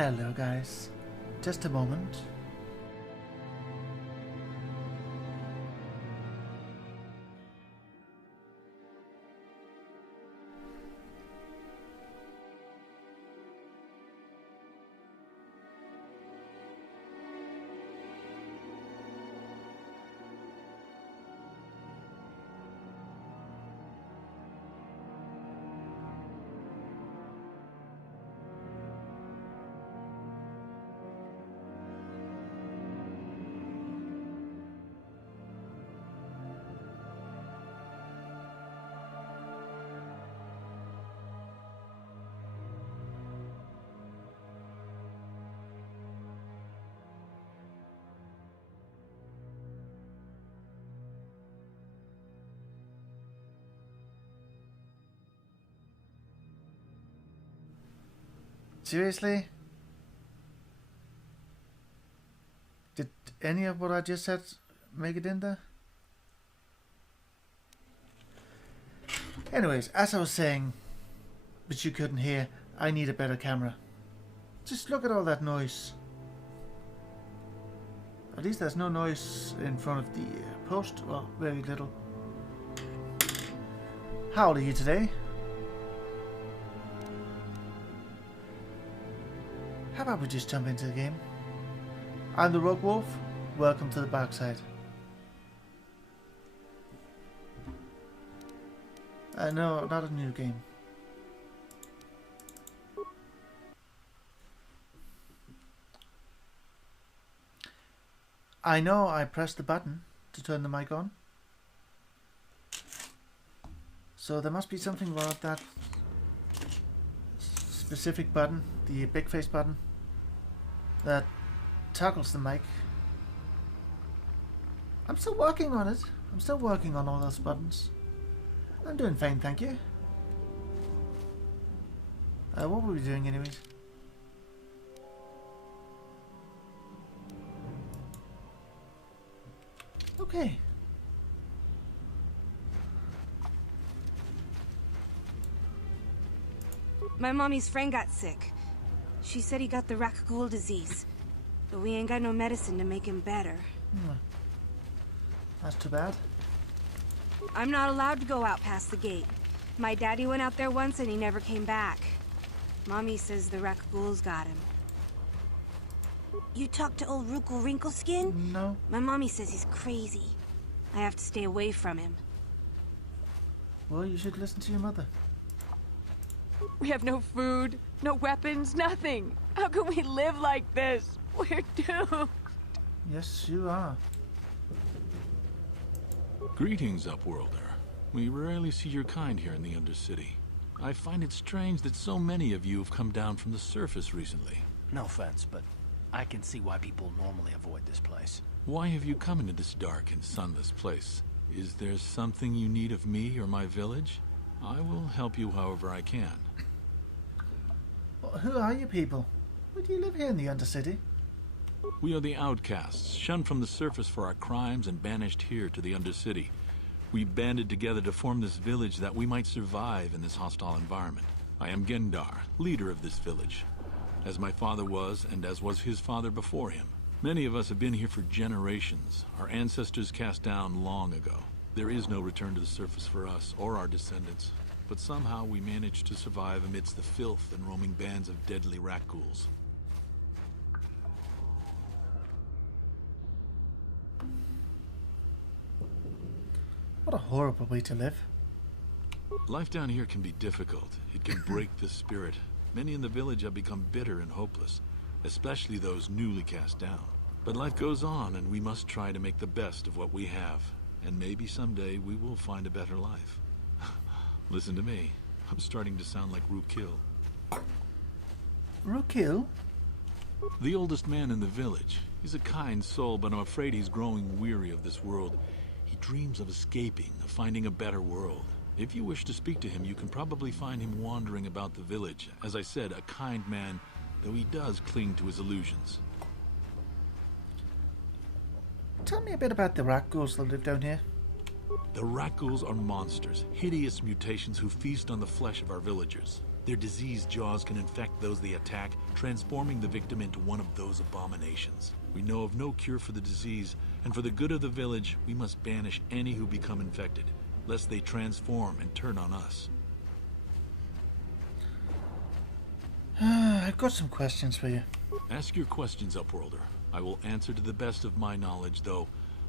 Hello guys, just a moment. Seriously? Did any of what I just said make it in there? Anyways, as I was saying, but you couldn't hear, I need a better camera. Just look at all that noise. At least there's no noise in front of the post. Well, very little. How old are you today? How about we just jump into the game? I'm the Rogue Wolf. Welcome to the dark side. No, not a new game. I know I pressed the button to turn the mic on. So there must be something wrong with that specific button, the big face button, that toggles the mic. I'm still working on it. I'm still working on all those buttons. I'm doing fine, thank you. What were we doing anyways? Okay. My mommy's friend got sick. She said he got the Rakghoul disease. But we ain't got no medicine to make him better. That's too bad. I'm not allowed to go out past the gate. My daddy went out there once and he never came back. Mommy says the Rakghouls got him. You talked to old Rukel Wrinkleskin? No. My mommy says he's crazy. I have to stay away from him. Well, you should listen to your mother. We have no food, no weapons, nothing. How can we live like this? We're doomed. Yes, you are. Greetings, Upworlder. We rarely see your kind here in the Undercity. I find it strange that so many of you have come down from the surface recently. No offense, but I can see why people normally avoid this place. Why have you come into this dark and sunless place? Is there something you need of me or my village? I will help you however I can. Well, who are you people? Why do you live here in the Undercity? We are the outcasts, shunned from the surface for our crimes and banished here to the Undercity. We banded together to form this village that we might survive in this hostile environment. I am Gendar, leader of this village, as my father was and as was his father before him. Many of us have been here for generations, our ancestors cast down long ago. There is no return to the surface for us or our descendants, but somehow we managed to survive amidst the filth and roaming bands of deadly Rakghouls. What a horrible way to live. Life down here can be difficult. It can break the spirit. Many in the village have become bitter and hopeless, especially those newly cast down. But life goes on, and we must try to make the best of what we have. And maybe someday we will find a better life. Listen to me. I'm starting to sound like Rukil. Rukil? The oldest man in the village. He's a kind soul, but I'm afraid he's growing weary of this world. He dreams of escaping, of finding a better world. If you wish to speak to him, you can probably find him wandering about the village. As I said, a kind man, though he does cling to his illusions. Tell me a bit about the Rakghouls that live down here. The Rakghouls are monsters, hideous mutations who feast on the flesh of our villagers. Their diseased jaws can infect those they attack, transforming the victim into one of those abominations. We know of no cure for the disease, and for the good of the village, we must banish any who become infected, lest they transform and turn on us. I've got some questions for you. Ask your questions, Upworlder. I will answer to the best of my knowledge, though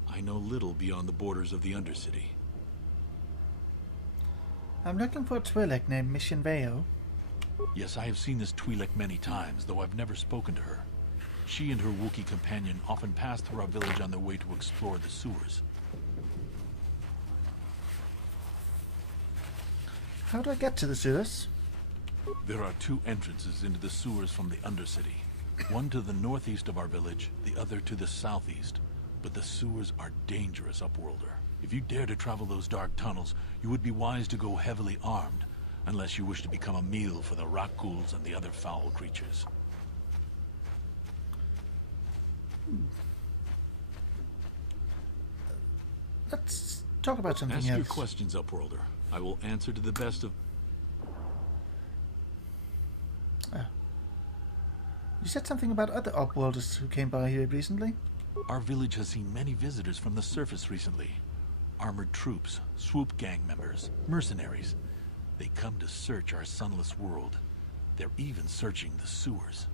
I know little beyond the borders of the Undercity. I'm looking for a Twi'lek named Mission Veo. Yes, I have seen this Twi'lek many times, though I've never spoken to her. She and her Wookiee companion often pass through our village on their way to explore the sewers. How do I get to the sewers? There are two entrances into the sewers from the Undercity. One to the northeast of our village, the other to the southeast. But the sewers are dangerous, Upworlder. If you dare to travel those dark tunnels, you would be wise to go heavily armed, unless you wish to become a meal for the rock ghouls and the other foul creatures. Let's talk about something Ask else. your questions, Upworlder. I will answer to the best of... You said something about other Upworlders who came by here recently? Our village has seen many visitors from the surface recently. Armored troops, swoop gang members, mercenaries. They come to search our sunless world. They're even searching the sewers.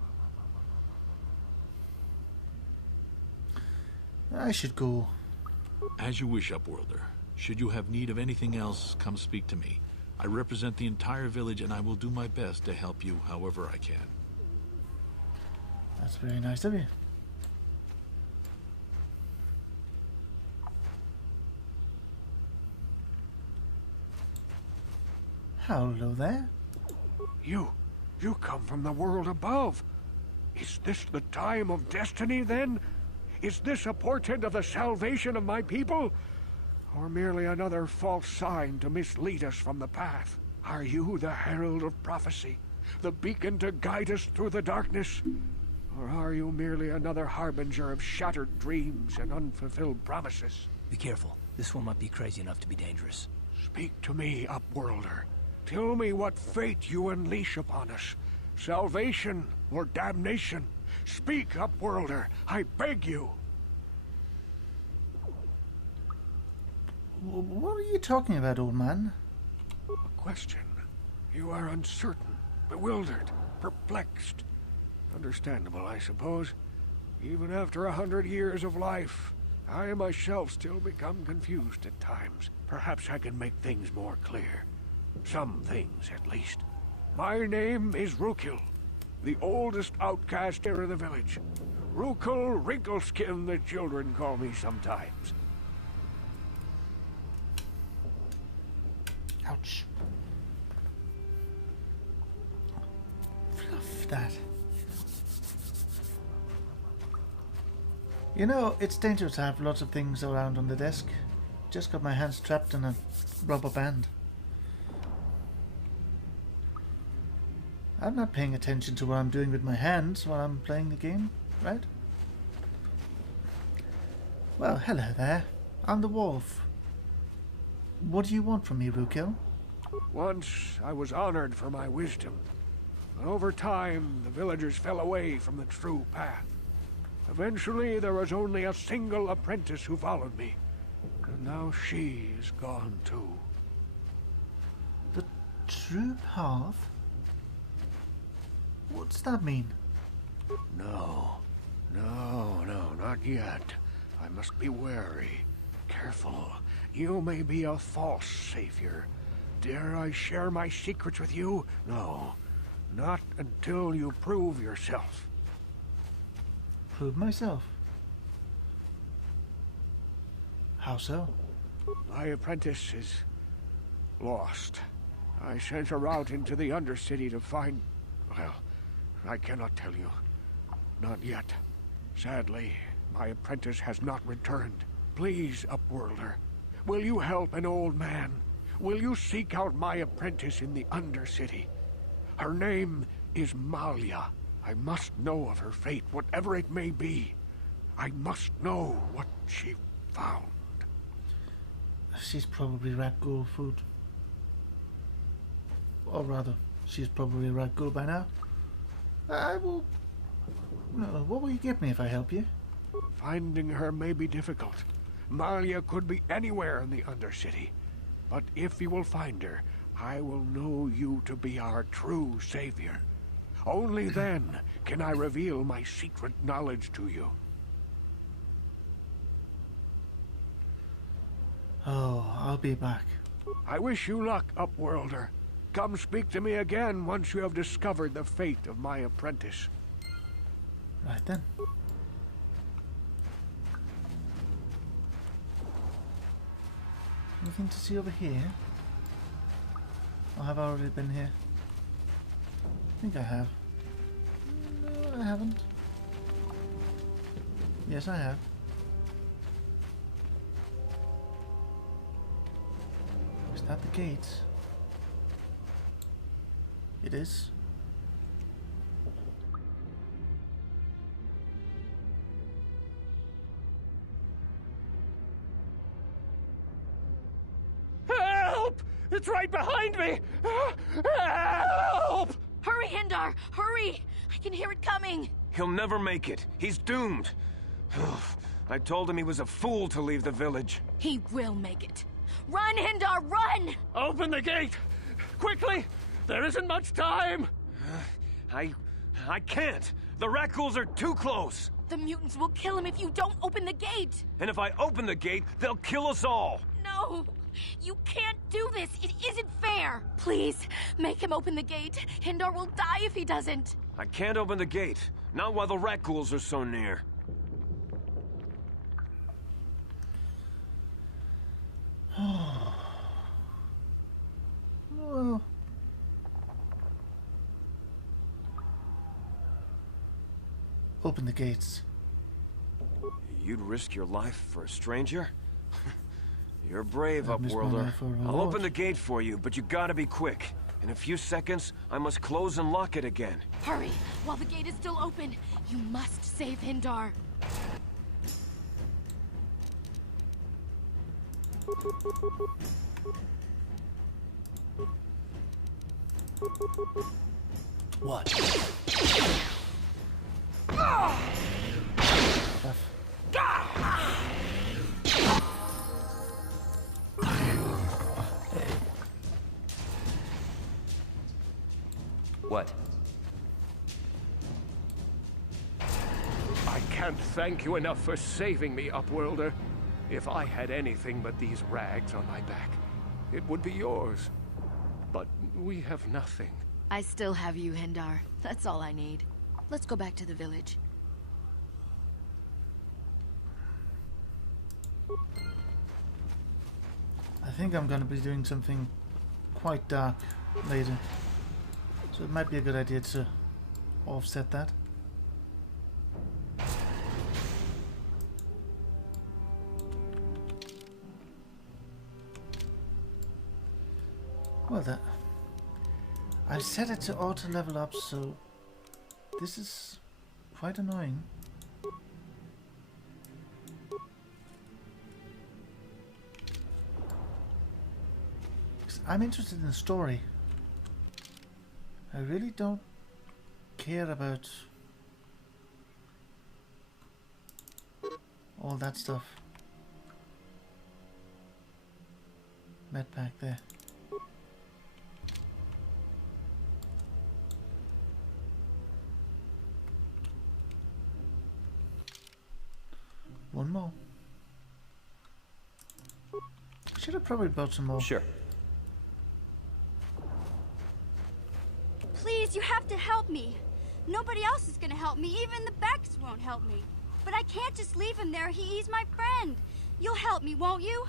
I should go. As you wish, Upworlder. Should you have need of anything else, come speak to me. I represent the entire village and I will do my best to help you however I can. That's very nice of you. Hello there. You come from the world above. Is this the time of destiny, then? Is this a portent of the salvation of my people? Or merely another false sign to mislead us from the path? Are you the herald of prophecy? The beacon to guide us through the darkness? Or are you merely another harbinger of shattered dreams and unfulfilled promises? Be careful. This one might be crazy enough to be dangerous. Speak to me, Upworlder. Tell me what fate you unleash upon us. Salvation or damnation? Speak, Upworlder. I beg you. What are you talking about, old man? A question. You are uncertain, bewildered, perplexed. Understandable, I suppose. Even after 100 years of life, I myself still become confused at times. Perhaps I can make things more clear. Some things, at least. My name is Rukil, the oldest outcast here in the village. Rukil Wrinkleskin, the children call me sometimes. Ouch. Fluff that. You know, it's dangerous to have lots of things around on the desk. Just got my hands trapped in a rubber band. I'm not paying attention to what I'm doing with my hands while I'm playing the game, right? Well, hello there. I'm the wolf. What do you want from me, Rukil? Once I was honored for my wisdom, but over time the villagers fell away from the true path. Eventually there was only a single apprentice who followed me, and now she is gone too. The true path? What's that mean? No, not yet. I must be wary. Careful. You may be a false savior. Dare I share my secrets with you? No, not until you prove yourself. Prove myself. How so? My apprentice is lost. I sent her out into the Undercity to find... Well, I cannot tell you. Not yet. Sadly, my apprentice has not returned. Please, Upworlder, will you help an old man? Will you seek out my apprentice in the Undercity? Her name is Malia. I must know of her fate, whatever it may be. I must know what she found. She's probably rat ghoul food. Or rather, She's probably a rat girl by now. I will... What will you give me if I help you? Finding her may be difficult. Malia could be anywhere in the Undercity. But if you will find her, I will know you to be our true savior. Only then can I reveal my secret knowledge to you. Oh, I'll be back. I wish you luck, Upworlder. Come speak to me again once you have discovered the fate of my apprentice. Right then. Anything to see over here? Or have I already been here? I think I have. No, I haven't. Yes, I have. Is that the gate? It is. Help! It's right behind me! Help! Hurry, Hindar! Hurry! I can hear it coming! He'll never make it. He's doomed. I told him he was a fool to leave the village. He will make it. Run, Hindar, run! Open the gate! Quickly! There isn't much time! I can't. The Rakghouls are too close. The mutants will kill him if you don't open the gate! And if I open the gate, they'll kill us all. No! You can't do this! It isn't fair! Please, make him open the gate. Hindar will die if he doesn't. I can't open the gate. Not while the Rakghouls are so near. Well, open the gates. You'd risk your life for a stranger? You're brave, I'd miss my Upworlder. life for a I'll reward. open the gate for you, but you gotta be quick. In a few seconds, I must close and lock it again. Hurry! While the gate is still open, you must save Hindar. What? What? I can't thank you enough for saving me, Upworlder. If I had anything but these rags on my back, it would be yours. But we have nothing. I still have you, Hindar. That's all I need. Let's go back to the village. I think I'm going to be doing something quite dark later. So it might be a good idea to offset that. Well, that I've set it to auto level up, so this is quite annoying. I'm interested in the story. I really don't care about all that stuff. Med pack there. One more. Should have probably bought some more. Sure. Please, you have to help me. Nobody else is gonna help me. Even the Becks won't help me. But I can't just leave him there. He's my friend. You'll help me, won't you?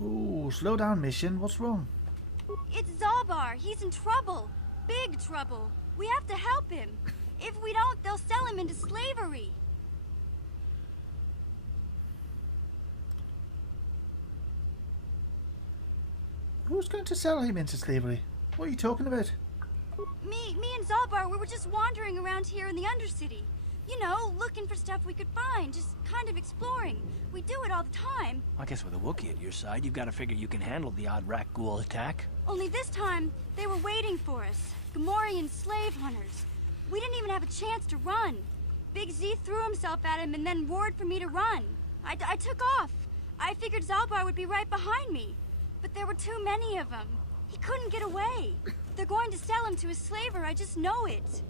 Ooh, slow down, mission. What's wrong? It's Zalbar. He's in trouble. Big trouble. We have to help him. If we don't, they'll sell him into slavery. Who's going to sell him into slavery? What are you talking about? Me and Zalbar, we were just wandering around here in the Undercity. You know, looking for stuff we could find, just kind of exploring. We do it all the time. I guess with a Wookiee at your side, you've got to figure you can handle the odd rat ghoul attack. Only this time, they were waiting for us. Gamorrean slave hunters. We didn't even have a chance to run. Big Z threw himself at him and then roared for me to run. I took off. I figured Zalbar would be right behind me. But there were too many of them. He couldn't get away. They're going to sell him to a slaver, I just know it.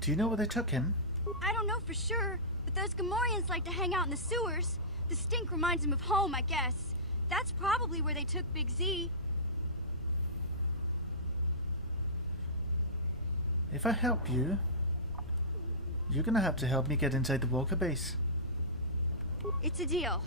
Do you know where they took him? I don't know for sure, but those Gamorreans like to hang out in the sewers. The stink reminds them of home, I guess. That's probably where they took Big Z. If I help you, you're gonna have to help me get inside the Walker base. It's a deal.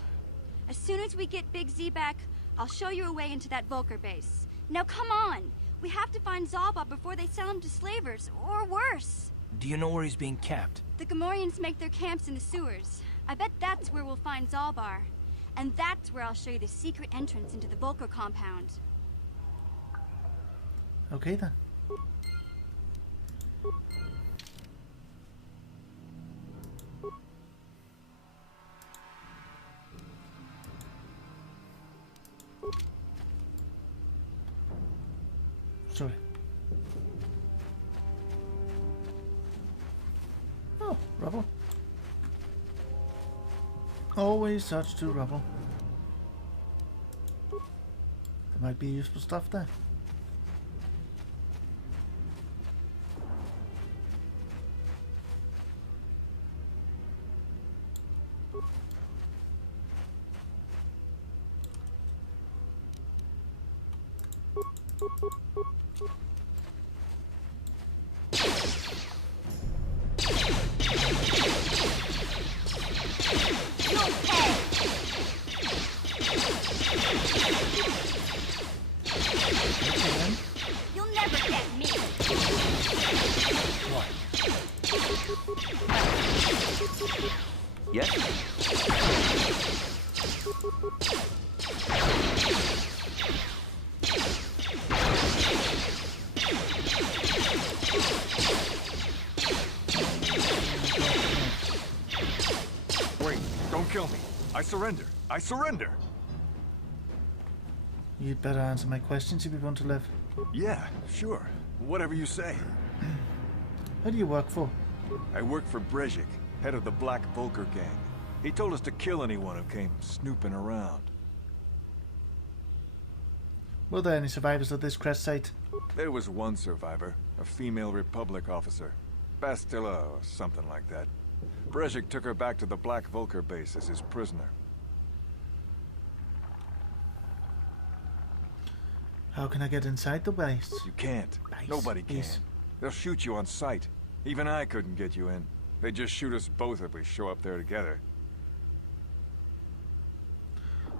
As soon as we get Big Z back, I'll show you a way into that Volker base. Now come on! We have to find Zalba before they sell him to slavers, or worse. Do you know where he's being kept? The Gamorreans make their camps in the sewers. I bet that's where we'll find Zalbar. And that's where I'll show you the secret entrance into the Volker compound. Okay then. Sorry. Oh, rubble. Always touch to rubble. There might be useful stuff there. You'll never get me. What? Yes? Wait, don't kill me. I surrender. I surrender. You'd better answer my questions if you want to live. Yeah, sure. Whatever you say. Who do you work for? I work for Brejik, head of the Black Volker gang. He told us to kill anyone who came snooping around. Were there any survivors of this crest site? There was one survivor, a female Republic officer. Bastilla or something like that. Brejik took her back to the Black Volker base as his prisoner. How can I get inside the base? You can't. Base, Nobody can. base. They'll shoot you on sight. Even I couldn't get you in. They'd just shoot us both if we show up there together.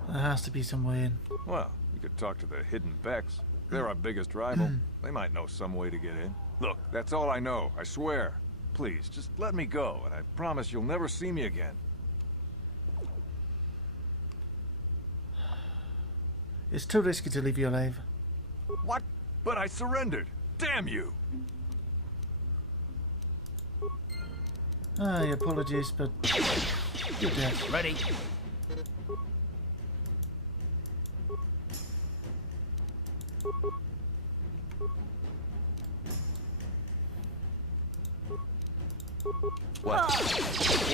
There has to be some way in. Well, you could talk to the Hidden Becks. They're our biggest rival. They might know some way to get in. Look, that's all I know, I swear. Please, just let me go, and I promise you'll never see me again. It's too risky to leave you alive. What? But I surrendered! Damn you! Apologies, but you're dead. Ready? What?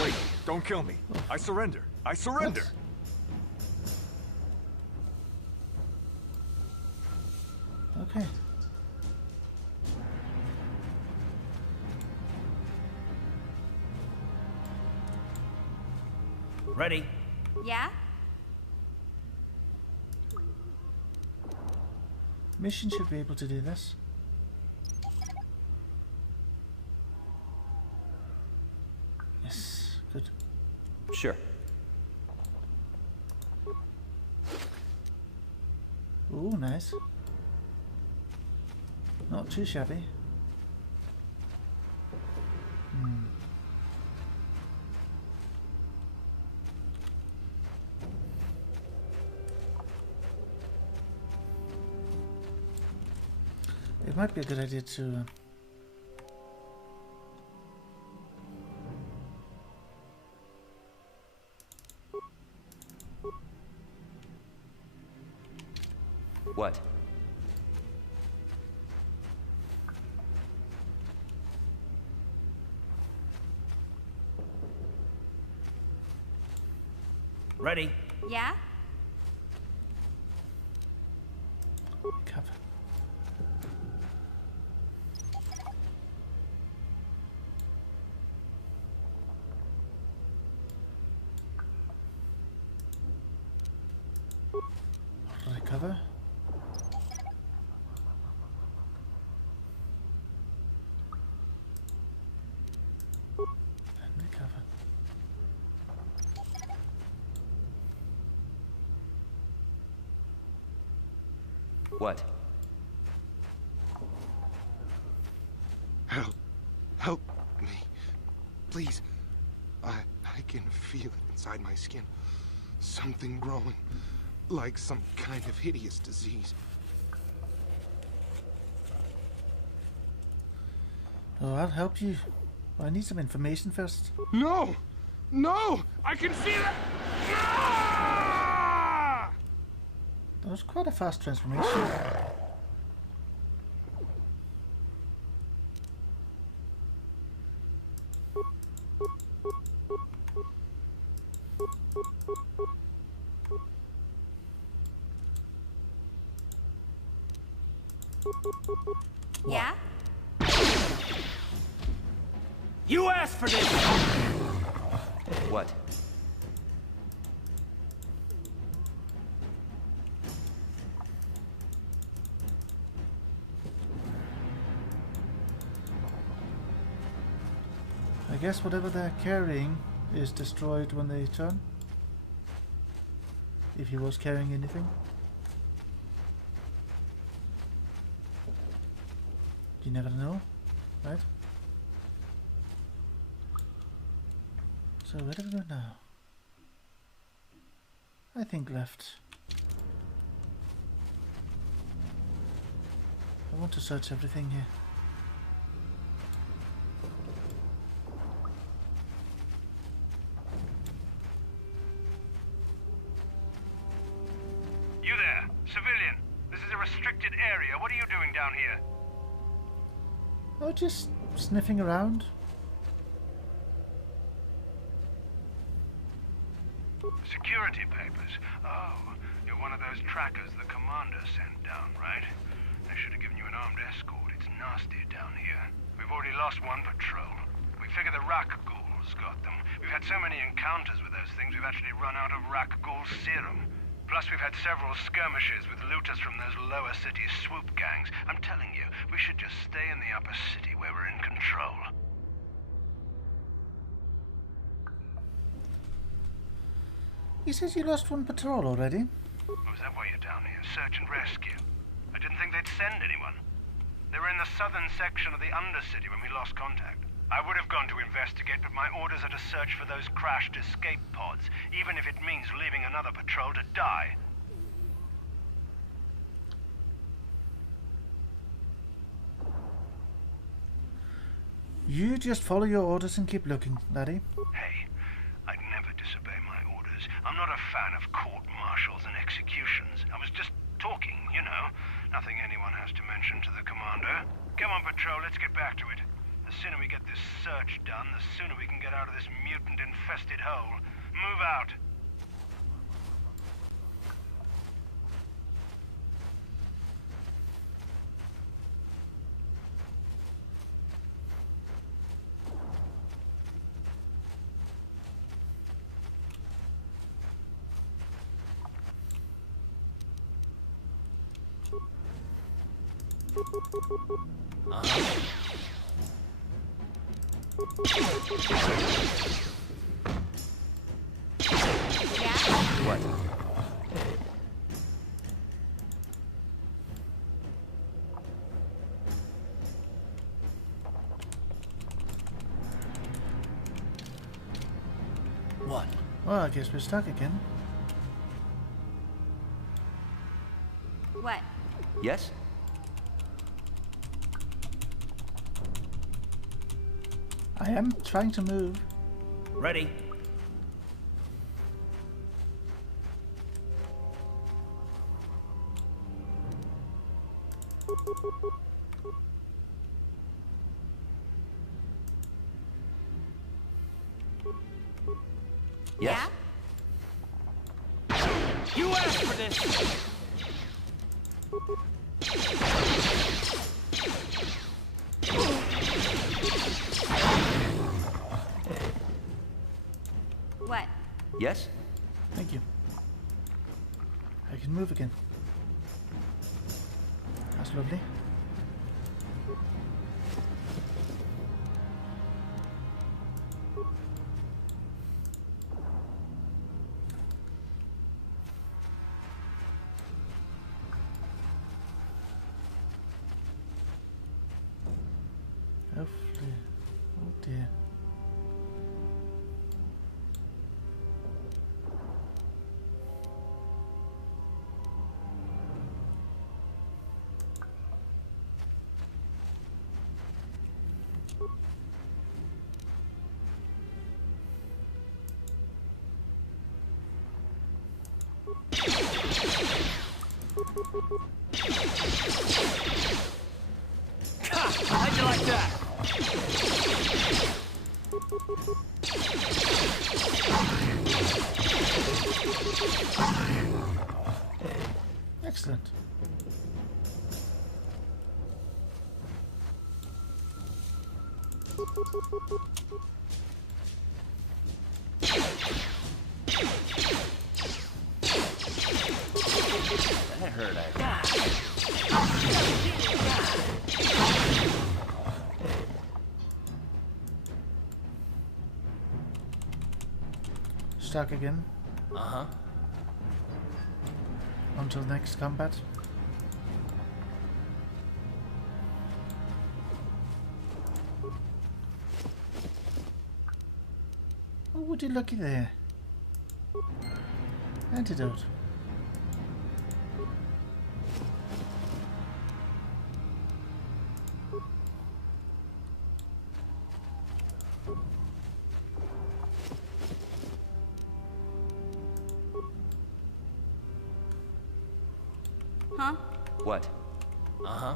Wait, don't kill me. I surrender. I surrender! Okay. Ready? Yeah? Mission should be able to do this. Yes, good. Sure. Ooh, nice. Not too shabby. It might be a good idea to Ready? Yeah? Cover. Recover. And recover. What? Help me. Please. I can feel it inside my skin. Something growing. Like some kind of hideous disease. Oh, I'll help you. But I need some information first. No! No! I can feel it! Ah! That was quite a fast transformation. Yeah? You asked for this! What? I guess whatever they're carrying is destroyed when they turn. If he was carrying anything. You never know, right? So where do we go now? I think left. I want to search everything here. You there, civilian. This is a restricted area. What are you doing down here? Oh, just sniffing around. Security papers. Oh, you're one of those trackers the commander sent down, right? They should have given you an armed escort. It's nasty down here. We've already lost one patrol. We figure the Rak ghouls got them. We've had so many encounters with those things, we've actually run out of Rak ghoul serum. Plus, we've had several skirmishes with looters from those lower city swoop gangs. I'm telling you, we should just stay in the upper city where we're in control. He says you lost one patrol already. Oh, is that why you're down here? Search and rescue? I didn't think they'd send anyone. They were in the southern section of the Undercity when we lost contact. I would have gone to investigate, but my orders are to search for those crashed escape pods, even if it means leaving another patrol to die. You just follow your orders and keep looking, laddie. Hey, I'd never disobey my orders. I'm not a fan of court-martials and executions. I was just talking, you know. Nothing anyone has to mention to the commander. Come on, patrol, let's get back to it. The sooner we get this search done, the sooner we can get out of this mutant-infested hole. Move out. What? What? Well, I guess we're stuck again. What? Yes? I am trying to move. Ready? Yes? Yeah? You asked for this! What? Yes? Thank you. I can move again. That's lovely. Hopefully. Oh dear. How'd you like that? Excellent. That hurt, Stuck again. Uh-huh. Until next combat. Oh, would you looky there? Antidote. Huh? What? Uh-huh.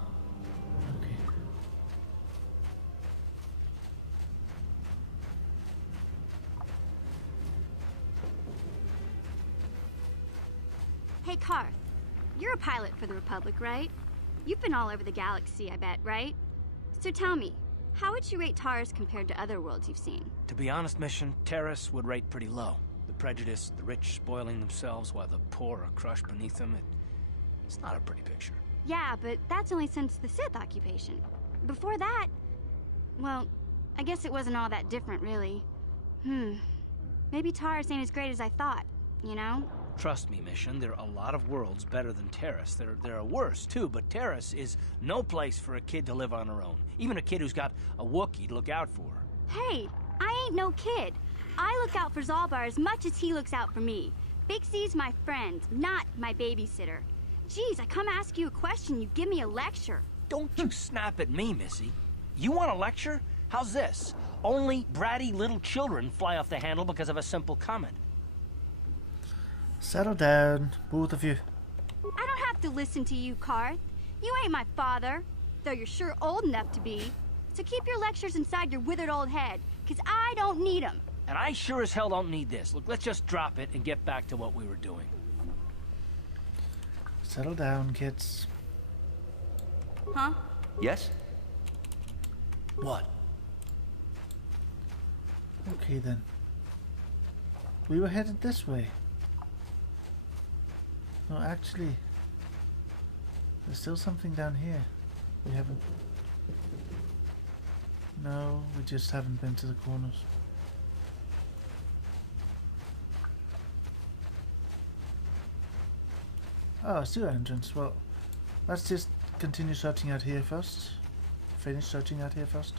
Okay. Hey, Karth. You're a pilot for the Republic, right? You've been all over the galaxy, I bet, right? So tell me, how would you rate Taris compared to other worlds you've seen? To be honest, Mission, Taris would rate pretty low. The prejudice, the rich spoiling themselves while the poor are crushed beneath them, it's not a pretty picture. Yeah, but that's only since the Sith occupation. Before that, well, I guess it wasn't all that different, really. Maybe Taris ain't as great as I thought, you know? Trust me, Mission, there are a lot of worlds better than Taris. There are worse, too, but Taris is no place for a kid to live on her own. Even a kid who's got a Wookiee to look out for her. Hey, I ain't no kid. I look out for Zalbar as much as he looks out for me. Big Z's my friend, not my babysitter. Geez, I come ask you a question, you give me a lecture. Don't you snap at me, Missy. You want a lecture? How's this? Only bratty little children fly off the handle because of a simple comment. Settle down, both of you. I don't have to listen to you, Karth. You ain't my father, though you're sure old enough to be. So keep your lectures inside your withered old head, because I don't need them. And I sure as hell don't need this. Look, let's just drop it and get back to what we were doing. Settle down, kids. Huh? Yes? What? Okay then. We were headed this way. No, actually, there's still something down here. We haven't... No, we just haven't been to the corners. Oh, sewer entrance. Well, let's just continue searching out here first. Finish searching out here first.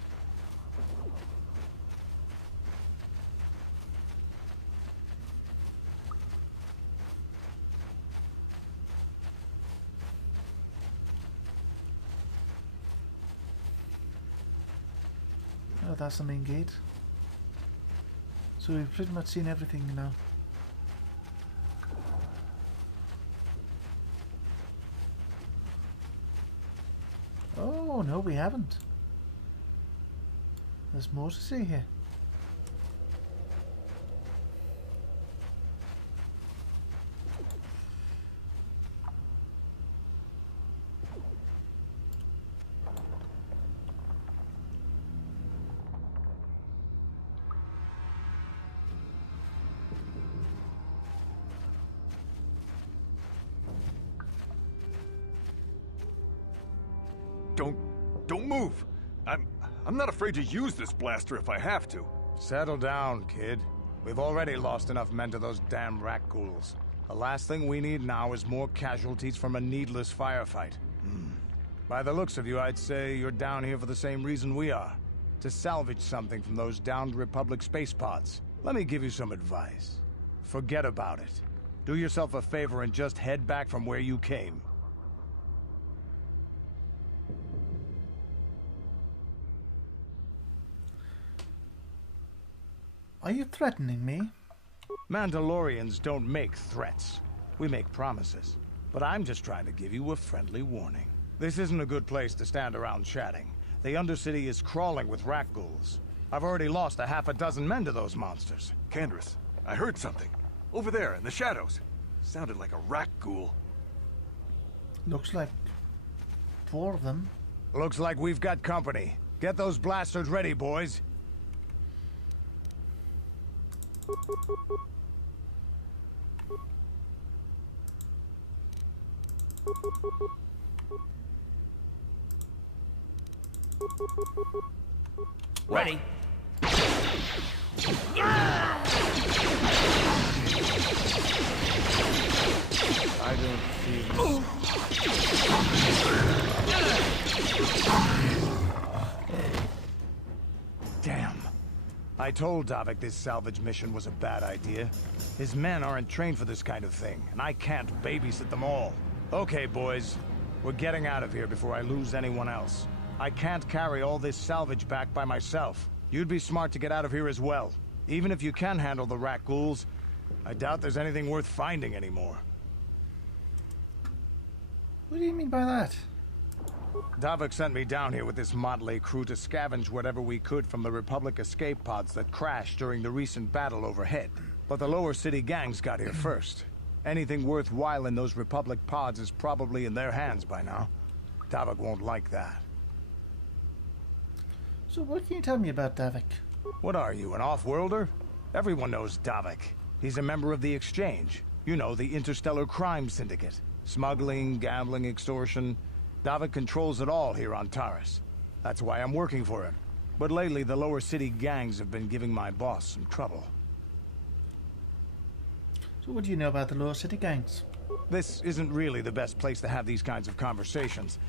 Oh, that's the main gate. So we've pretty much seen everything now. Oh, no, we haven't. There's more to see here. Don't move. I'm not afraid to use this blaster if I have to. Settle down, kid. We've already lost enough men to those damn rat ghouls. The last thing we need now is more casualties from a needless firefight. By the looks of you, I'd say you're down here for the same reason we are. To salvage something from those downed Republic space pods. Let me give you some advice. Forget about it. Do yourself a favor and just head back from where you came. Are you threatening me? Mandalorians don't make threats. We make promises. But I'm just trying to give you a friendly warning. This isn't a good place to stand around chatting. The Undercity is crawling with rat ghouls. I've already lost a half a dozen men to those monsters. Candace, I heard something. Over there, in the shadows. Sounded like a rat ghoul. Looks like 4 of them. Looks like we've got company. Get those blasters ready, boys. Ready. I don't feel... Damn. I told Davik this salvage mission was a bad idea. His men aren't trained for this kind of thing, and I can't babysit them all. Okay, boys. We're getting out of here before I lose anyone else. I can't carry all this salvage back by myself. You'd be smart to get out of here as well. Even if you can handle the rat ghouls, I doubt there's anything worth finding anymore. What do you mean by that? Davik sent me down here with this motley crew to scavenge whatever we could from the Republic escape pods that crashed during the recent battle overhead. But the lower city gangs got here first. Anything worthwhile in those Republic pods is probably in their hands by now. Davik won't like that. So what can you tell me about Davik? What are you, an off-worlder? Everyone knows Davik. He's a member of the Exchange. You know, the Interstellar Crime Syndicate. Smuggling, gambling, extortion. Davik controls it all here on Taris. That's why I'm working for him. But lately, the lower city gangs have been giving my boss some trouble. So what do you know about the lower city gangs? This isn't really the best place to have these kinds of conversations.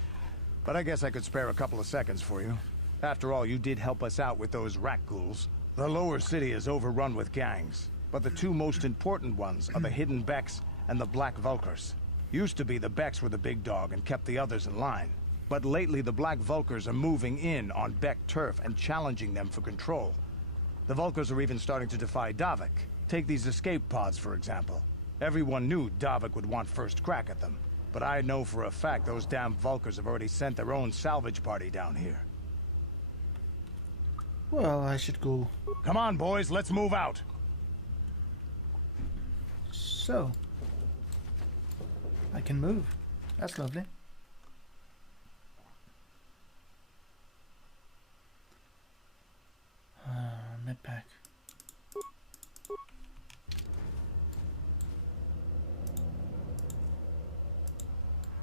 But I guess I could spare a couple of seconds for you. After all, you did help us out with those rat ghouls. The lower city is overrun with gangs. But the 2 most important ones are the Hidden Becks and the Black Vulkars. Used to be the Becks were the big dog and kept the others in line. But lately the Black Vulkars are moving in on Beck turf and challenging them for control. The Vulkars are even starting to defy Davik. Take these escape pods, for example. Everyone knew Davik would want first crack at them. But I know for a fact those damn Vulkars have already sent their own salvage party down here. Well, I should go. Come on, boys, let's move out. So, I can move. That's lovely. Medpack.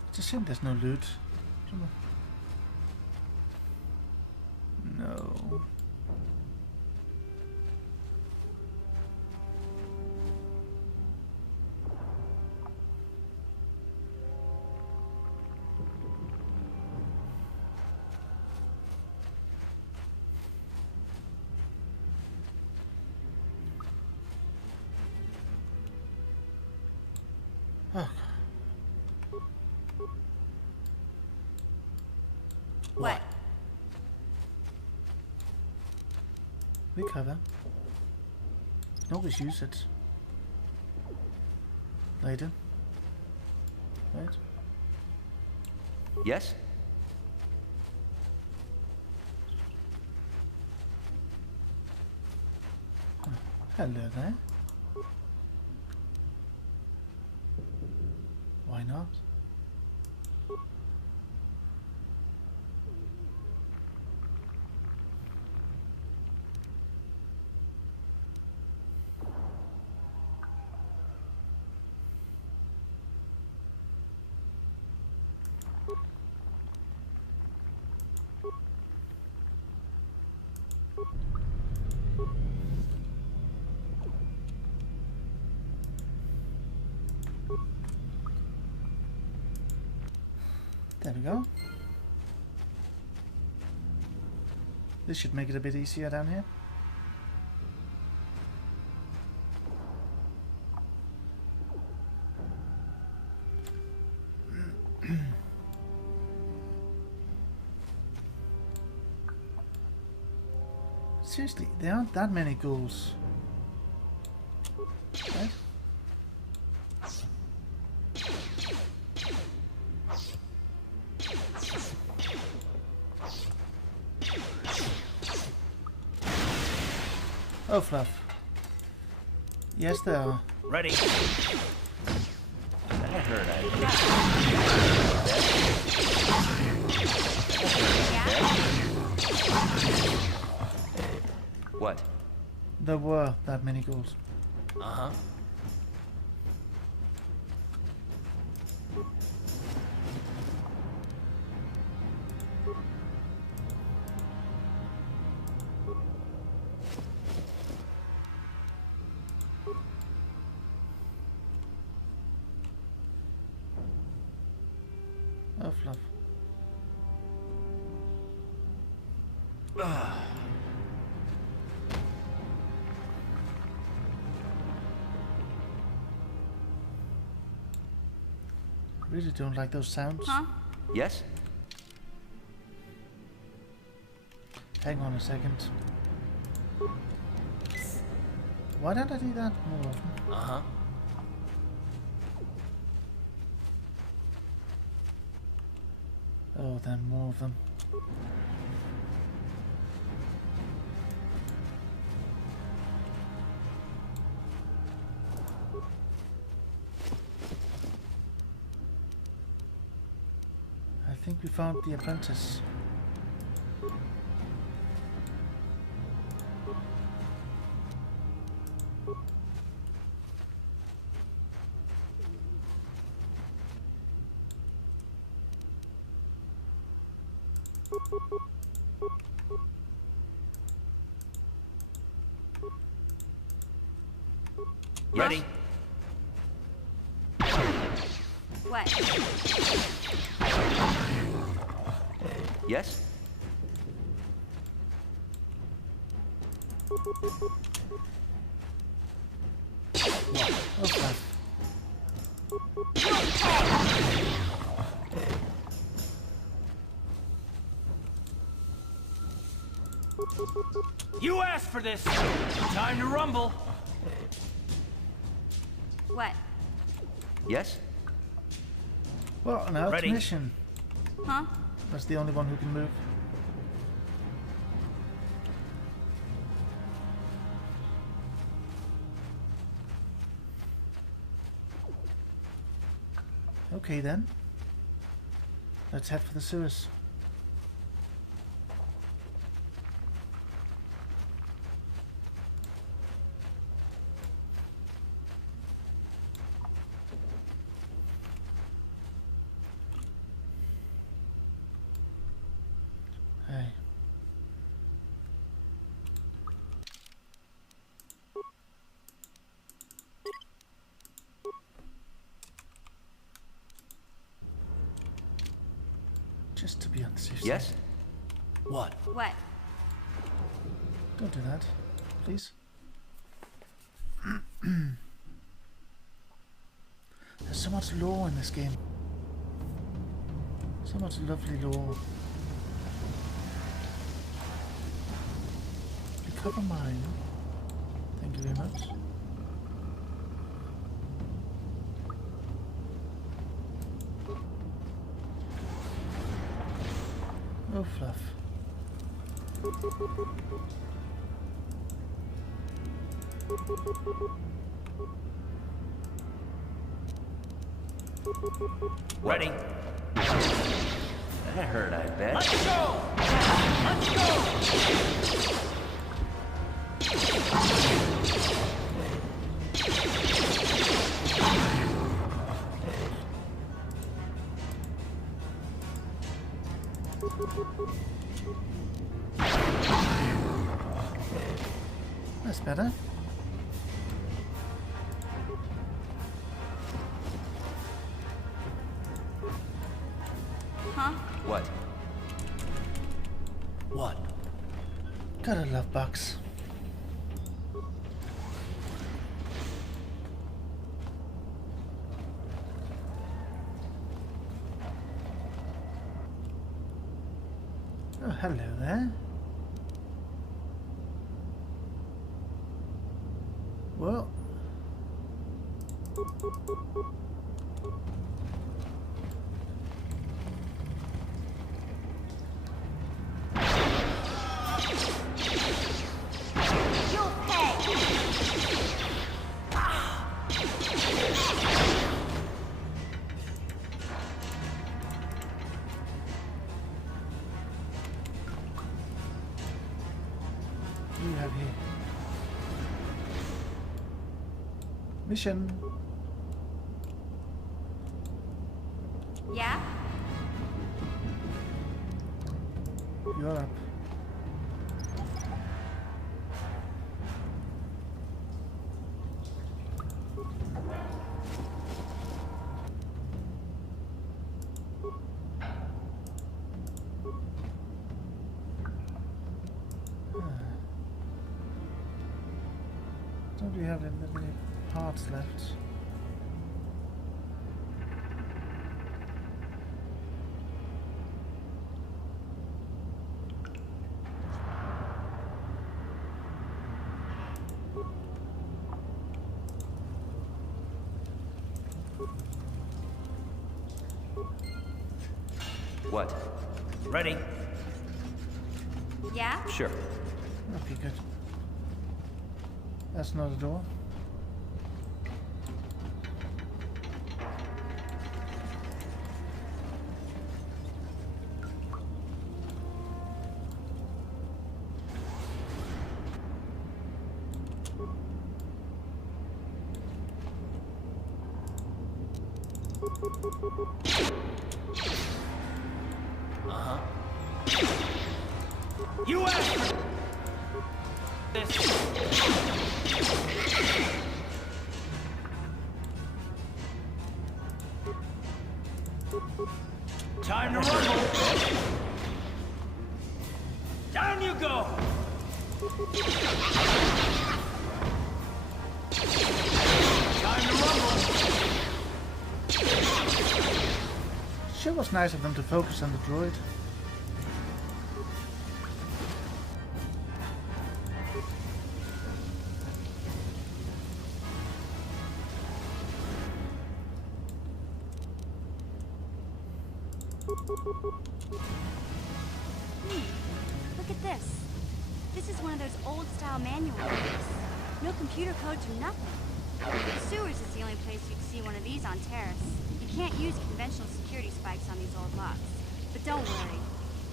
It's a shame there's no loot. No. Oh. What? We cover. Always use it. Later. Right? Yes? Oh, hello there. Why not? go. This should make it a bit easier down here. Seriously, there aren't that many ghouls. Right? Oh, Fluff. Yes, there are. Ready. That hurt, What? There were that many ghouls. Uh-huh. Oh, Fluff. Really don't like those sounds. Huh? Yes? Hang on a second. Why don't I do that more often? Uh-huh. Oh, then more of them. I think we found the apprentice. Ready. What? Yes? Okay. You asked for this. Time to rumble. What? Yes? Well, now it's Ready. mission. Huh? That's the only one who can move. Okay then. Let's head for the sewers. Hey. Just to be on the safe side. Yes? What? What? Don't do that, please. There's so much lore in this game. So much lovely lore. Recover mine. Thank you very much. Oh, Fluff. Ready. That hurt, I bet. Let's go! Let's go! That's better. Huh? What? Gotta love bugs. Oh, hello there. Well. You'll pay. What do you have here? Mission. Yeah? You're up. Don't we have that many parts left? What? Ready? Yeah? Sure. Okay, good. That's not a door. Uh-huh. You asked for this. Time to rumble. Down you go. Time to rumble. Sure was nice of them to focus on the droid. Look at this. This is one of those old-style manual books. No computer codes or nothing. The sewers is the only place you'd see one of these on Taris. You can't use conventional security spikes on these old locks. But don't worry.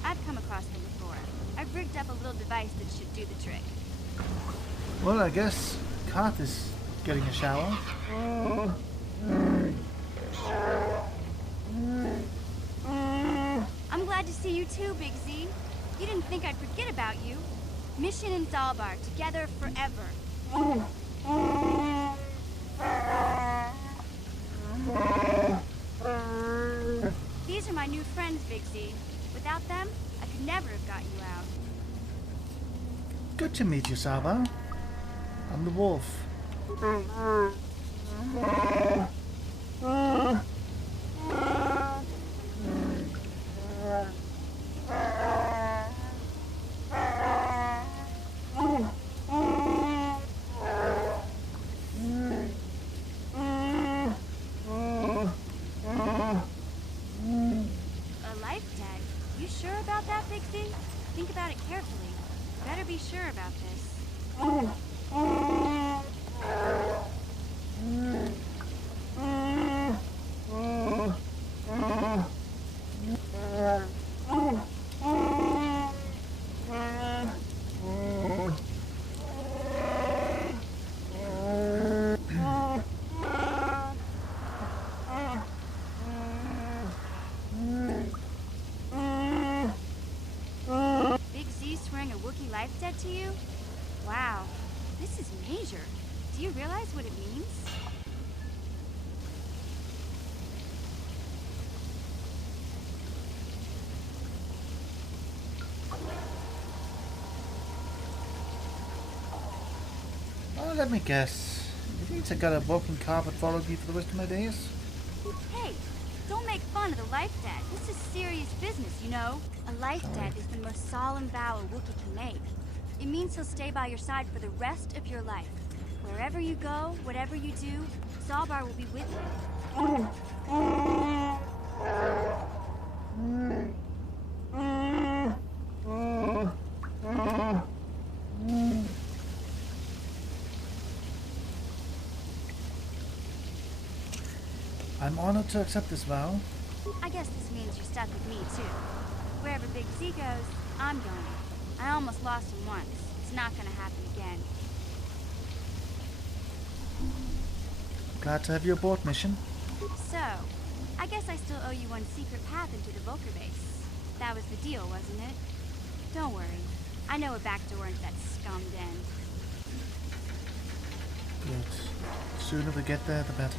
I've come across them before. I've rigged up a little device that should do the trick. Well, I guess Kath is getting a shower. I'm glad to see you too, Big Z. You didn't think I'd forget about you. Mission and Dalbar, together forever. These are my new friends, Big Z. Without them, I could never have got you out. Good to meet you, Saba. I'm the wolf. A life tag? You sure about that, Big Z? Think about it carefully. Better be sure about this. Big Z swearing a Wookiee life debt to you? Wow, this is major. Do you realize what it means? Let me guess. It means I got a walking carpet following me for the rest of my days. Hey, don't make fun of the life debt. This is serious business, you know? A life debt is the most solemn vow a Wookiee can make. It means he'll stay by your side for the rest of your life. Wherever you go, whatever you do, Zalbar will be with you. I'm honored to accept this vow. I guess this means you're stuck with me, too. Wherever Big Z goes, I'm going. I almost lost him once. It's not gonna happen again. Glad to have you aboard, mission. So, I guess I still owe you one secret path into the Volker base. That was the deal, wasn't it? Don't worry. I know a back door into that scum den. Good. The sooner we get there, the better.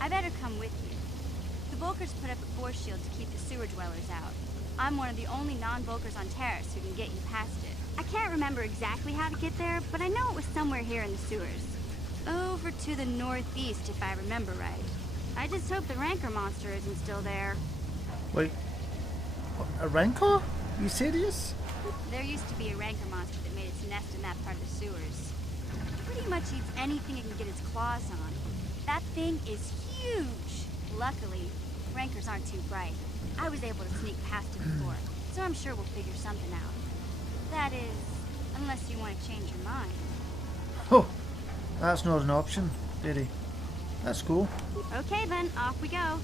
I better come with you. The Volkers put up a force shield to keep the sewer dwellers out. I'm one of the only non-Volkers on Taris who can get you past it. I can't remember exactly how to get there, but I know it was somewhere here in the sewers. Over to the northeast, if I remember right. I just hope the Rancor monster isn't still there. Wait. A Rancor? You serious? There used to be a Rancor monster that made its nest in that part of the sewers. Pretty much eats anything it can get its claws on. That thing is huge! Luckily, Rancors aren't too bright. I was able to sneak past it before, so I'm sure we'll figure something out. That is, unless you want to change your mind. Oh, that's not an option, Diddy. That's cool. Okay then, off we go.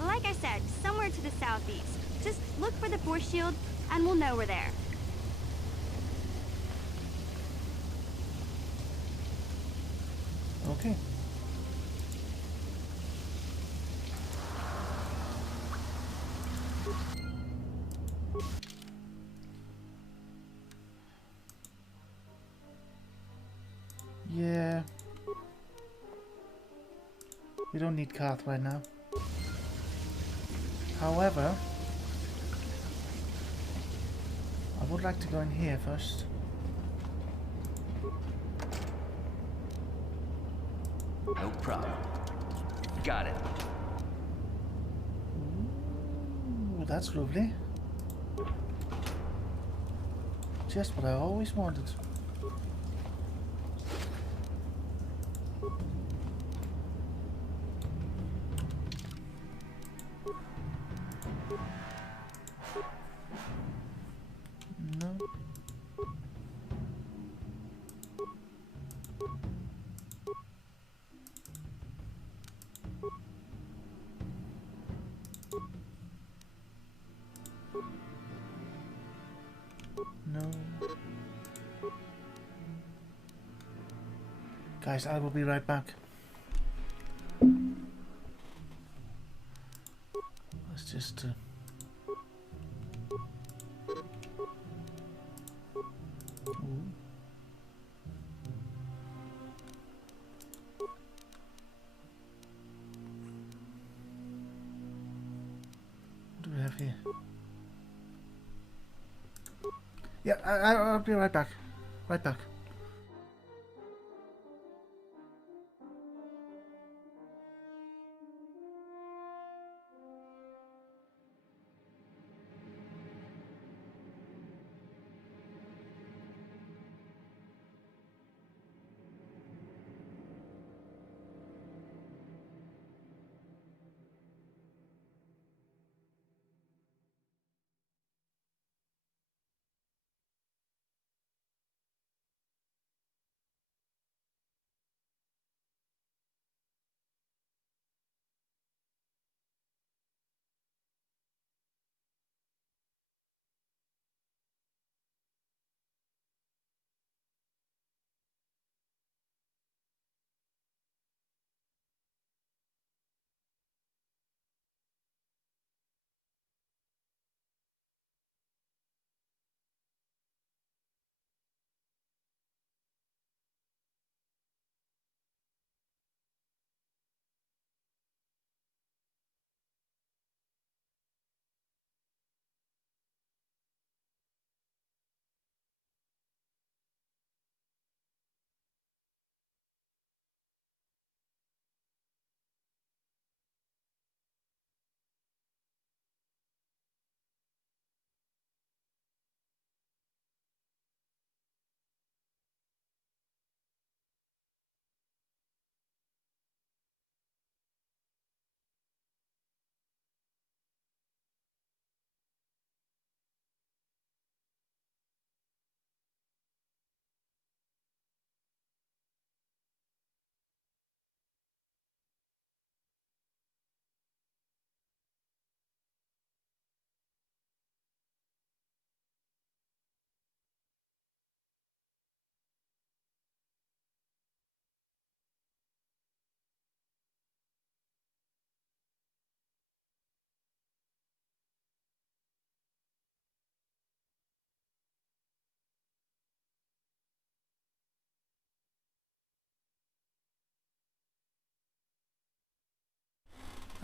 Like I said, somewhere to the southeast. Just look for the force shield, and we'll know we're there. Okay. Yeah. We don't need Karth right now. However, I would like to go in here first. No problem. Got it. Ooh, that's lovely. Just what I always wanted. No. No. Guys, I will be right back. Let's just Ooh. What do we have here? Yeah, I'll be right back. Right back.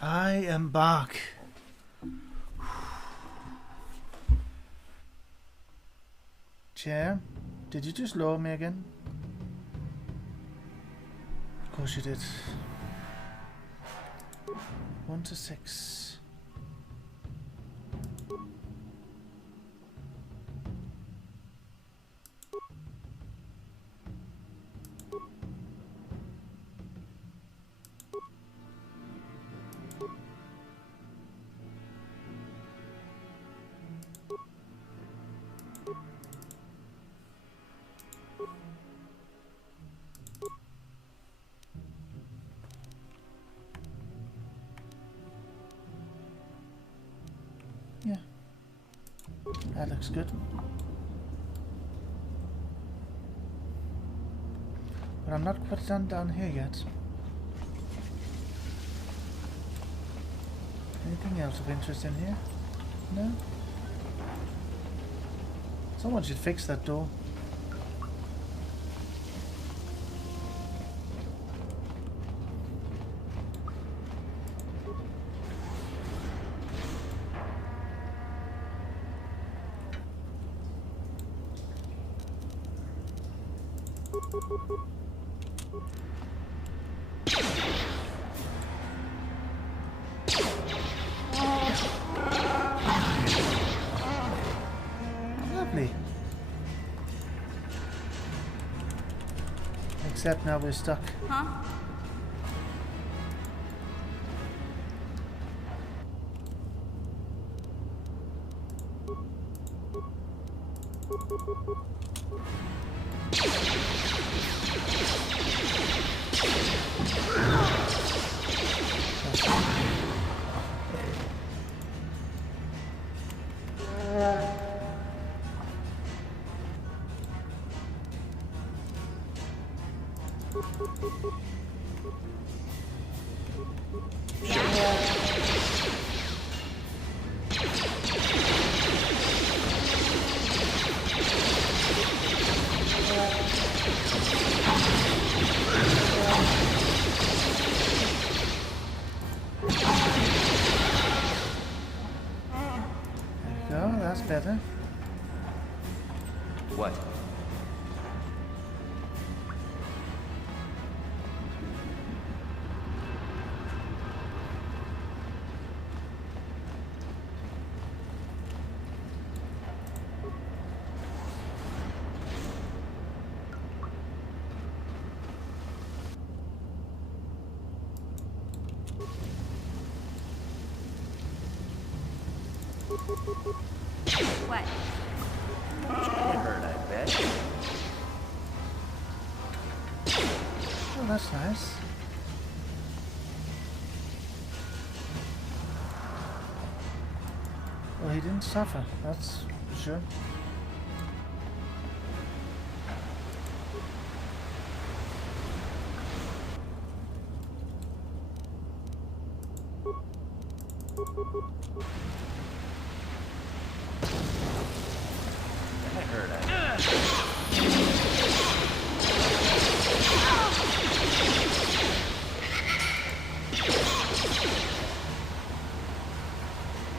I am back. Chair, did you just lower me again? Of course you did. 1 to 6. Yeah, that looks good. But I'm not quite done down here yet. Anything else of interest in here? No? Someone should fix that door. Lovely. Except now we're stuck. Huh? Better. What? What? Can't hurt, I bet. Oh, that's nice. Well, he didn't suffer, that's for sure. Can't hurt, I bet.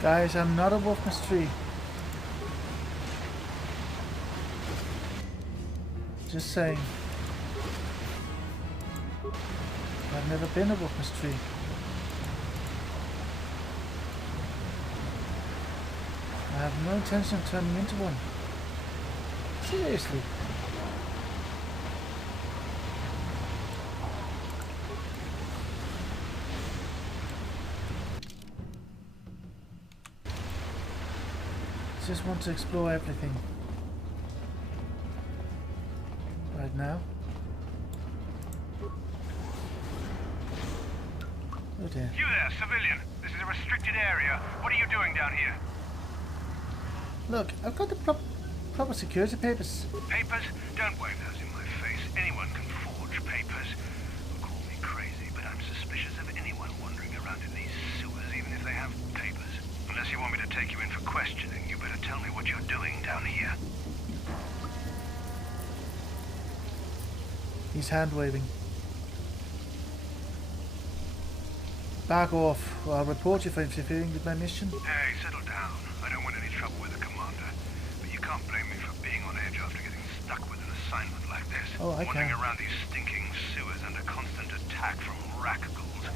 Guys, I'm not a Wolfman's tree. Just saying. I've never been a Wolfman's tree. I have no intention of turning into one. Seriously. Just want to explore everything. Right now. Oh dear. You there, civilian. This is a restricted area. What are you doing down here? Look, I've got the proper security papers. Papers? Don't wave those in my face. Anyone can forge papers. Call me crazy, but I'm suspicious of anyone wandering around in these sewers, even if they have papers. Unless you want me to take you in for questioning, you better tell me what you're doing down here. He's hand waving. Back off. I'll report you for interfering with my mission. Hey, settle down. I don't want any trouble with the commander. But you can't blame me for being on edge after getting stuck with an assignment like this. Oh, I Wandering can. around these stinking sewers under constant attack from Rakghouls.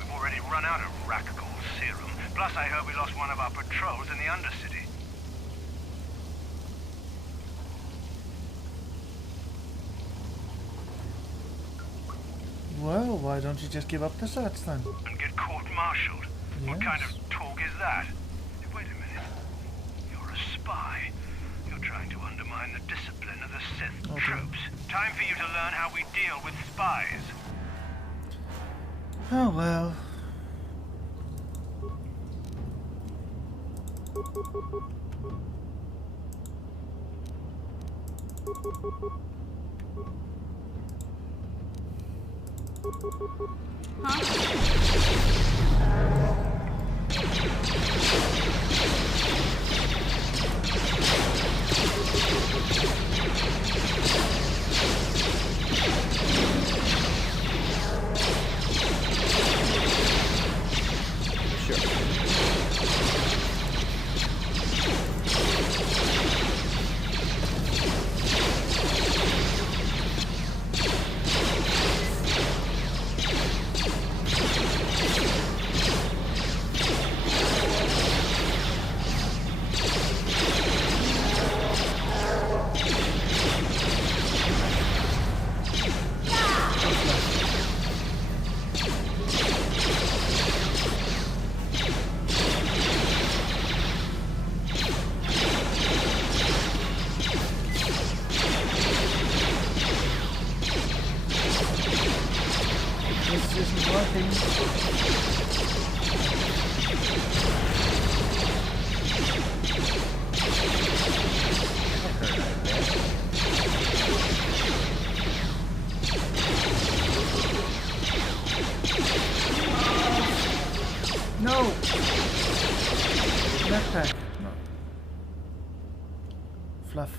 We've already run out of Rakghoul serum. Plus, I heard we lost one of our patrols in the Undercity. Well, why don't you just give up the search then? And get court-martialed? Yes. What kind of talk is that? Hey, wait a minute. You're a spy. You're trying to undermine the discipline of the Sith troops. Time for you to learn how we deal with spies. Oh well. This isn't working. No! Backpack. No. Fluff.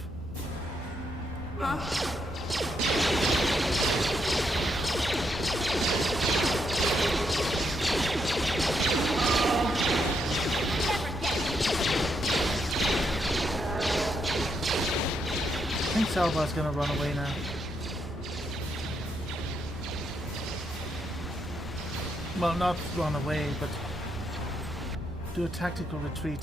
I think Salvar's gonna run away now. Well, not run away, but do a tactical retreat.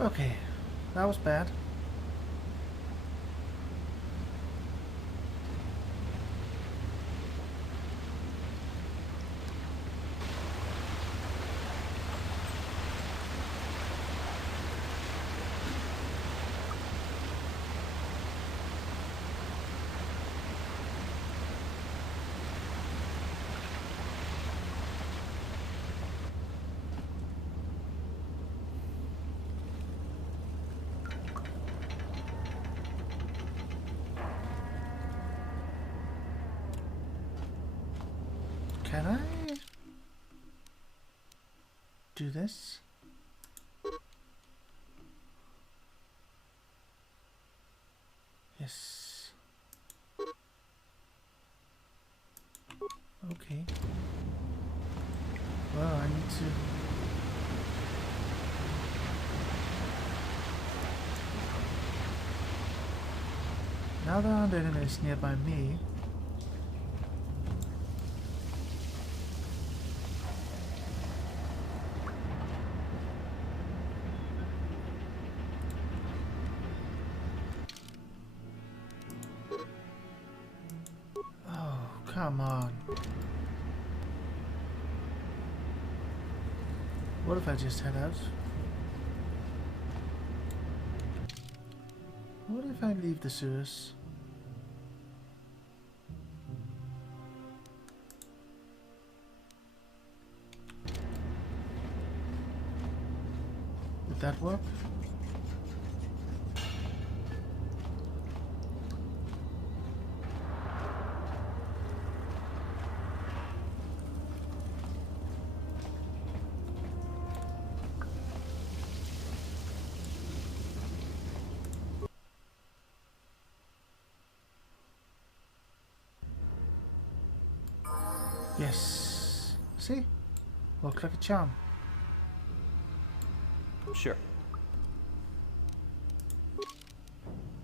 Okay, that was bad. Can I do this? Yes. Okay. Well, I need to... Now there aren't enemies nearby me. Come on. What if I just head out? What if I leave the sewers? Would that work? Yes. See? Worked like a charm. Sure.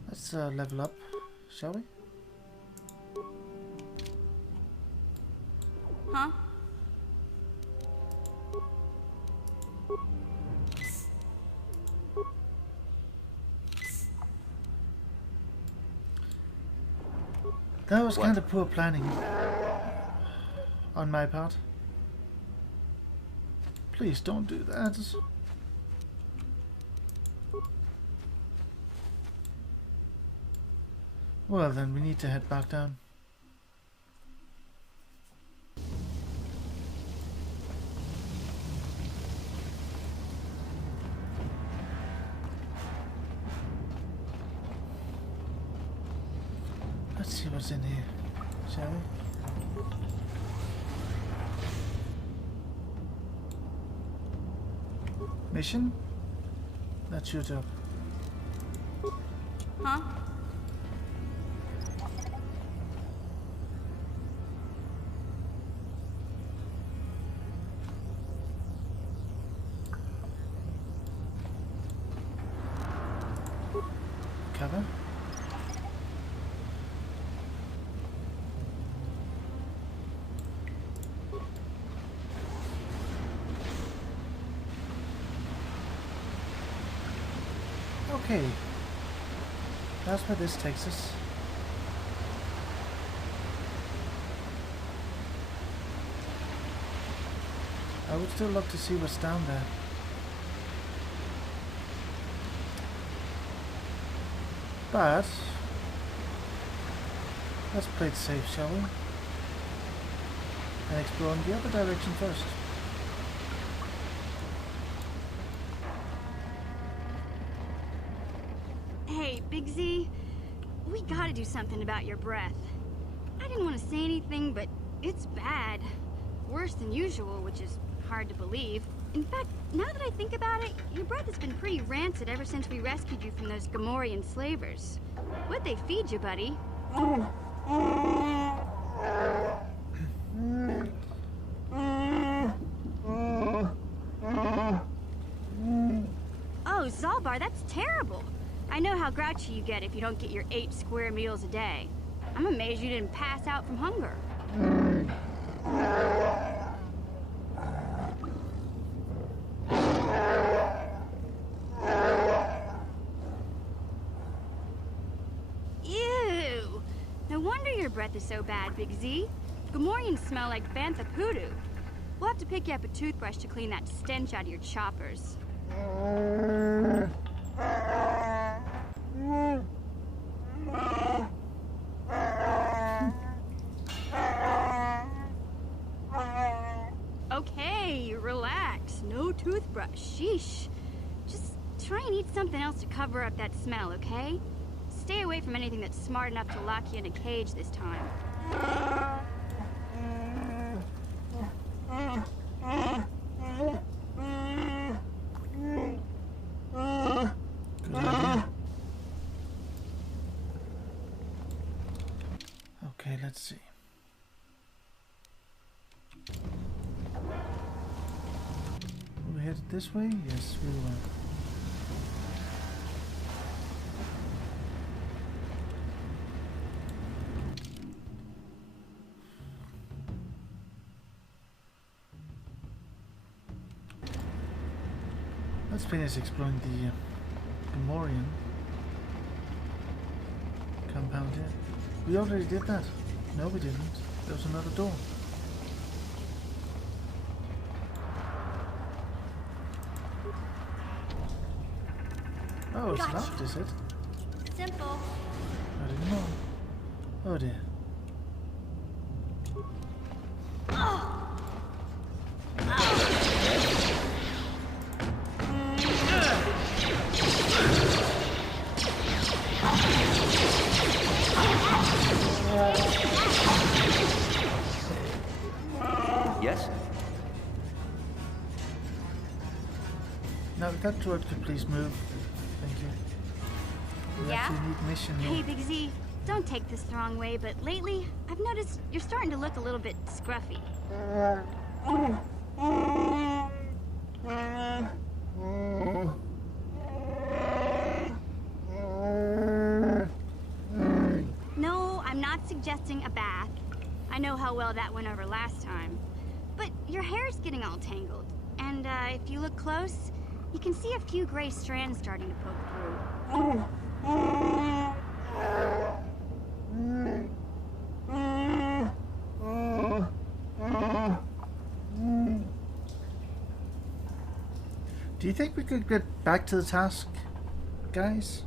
Let's level up, shall we? Huh? That was kind of poor planning on my part. Please don't do that. Well then, we need to head back down. Let's see what's in here, shall we? Mission? That's your job. Huh? Cover. Okay, that's where this takes us. I would still love to see what's down there. But let's play it safe, shall we? And explore in the other direction first. Hey, Big Z, we gotta do something about your breath. I didn't want to say anything, but it's bad. Worse than usual, which is hard to believe. In fact, now that I think about it, your breath has been pretty rancid ever since we rescued you from those Gamorrean slavers. What'd they feed you, buddy? Oh, Zalbar, that's terrible. I know how grouchy you get if you don't get your 8 square meals a day. I'm amazed you didn't pass out from hunger. Ew! No wonder your breath is so bad, Big Z. Gamorreans smell like bantha poodoo. We'll have to pick you up a toothbrush to clean that stench out of your choppers. Okay, relax. No toothbrush. Sheesh. Just try and eat something else to cover up that smell, okay? Stay away from anything that's smart enough to lock you in a cage this time. Okay, let's see. We headed this way? Yes, we were. Let's finish exploring the Gamorrean compound here. We already did that. No, we didn't. There was another door. Oh, it's Gotcha. locked, is it? Simple. I didn't know. Oh dear. Yes? Now, if that droid could please move. Thank you. We Yeah? actually need mission Hey, here. Big Z. don't take this the wrong way, but lately, I've noticed you're starting to look a little bit scruffy. No, I'm not suggesting a bath. I know how well that went over last time. But your hair's getting all tangled. And if you look close, you can see a few gray strands starting to poke through. Do you think we could get back to the task, guys?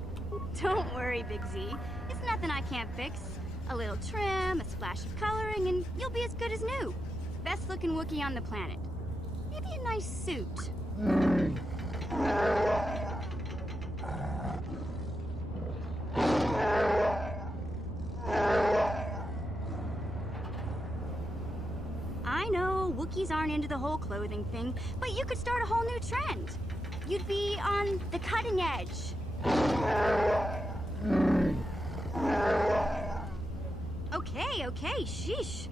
Don't worry, Big Z. It's nothing I can't fix. A little trim, a splash of coloring, and you'll be as good as new. Best looking Wookiee on the planet. Maybe a nice suit. I know, Wookiees aren't into the whole clothing thing, but you could start a whole new trend. You'd be on the cutting edge. Okay, sheesh.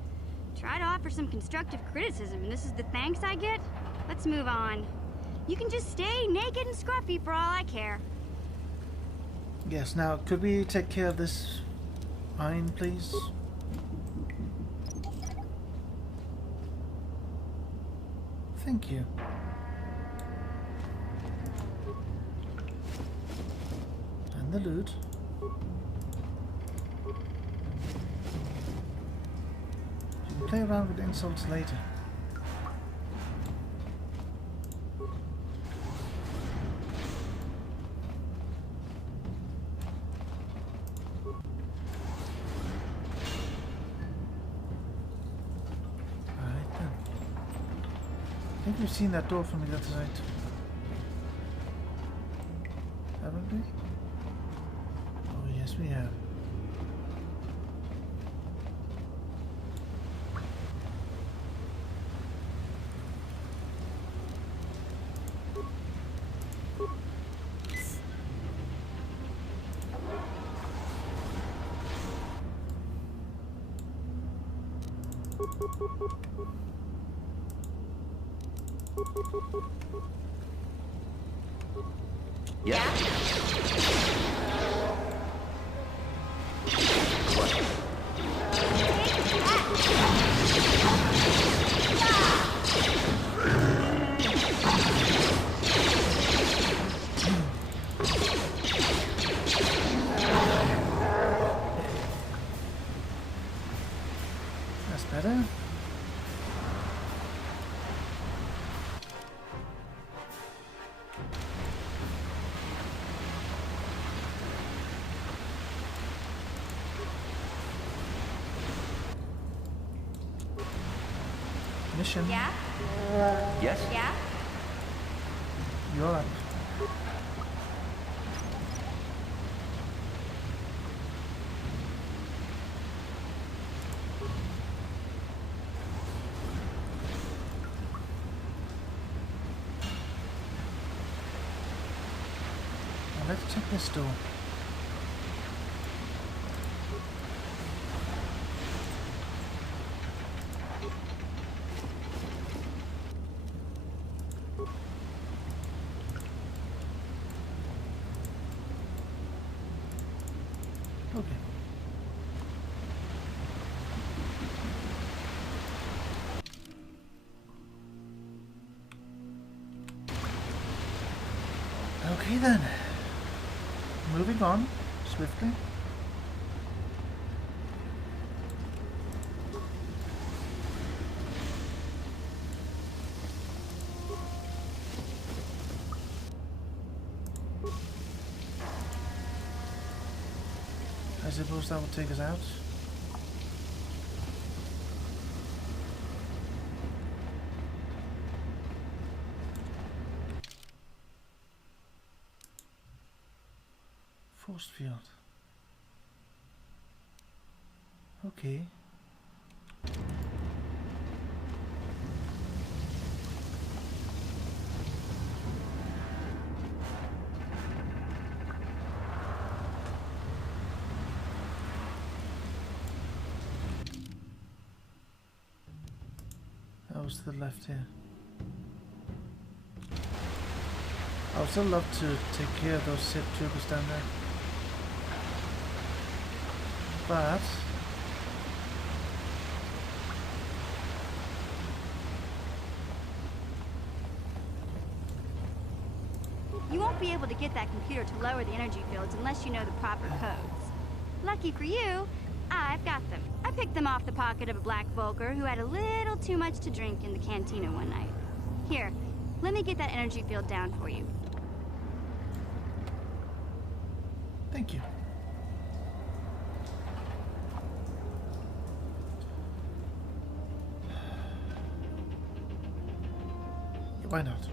Try to offer some constructive criticism, and this is the thanks I get? Let's move on. You can just stay naked and scruffy for all I care. Yes, now, could we take care of this mine, please? Thank you. And the loot. You can play around with insults later. I think we've seen that door from the other side. Haven't we? Oh yes, we have. That's better. Mission. Yeah? Yes? Yeah? You're up. Now let's check this door. Okay. Okay then. Moving on swiftly. I suppose that will take us out. Force field. Okay. was to the left here. I would still love to take care of those Sith troopers down there. But you won't be able to get that computer to lower the energy fields unless you know the proper codes. Lucky for you, I've got them. I picked them off the pocket of a black Volker who had a little too much to drink in the cantina one night. Here, let me get that energy field down for you. thank you. Yeah, why not?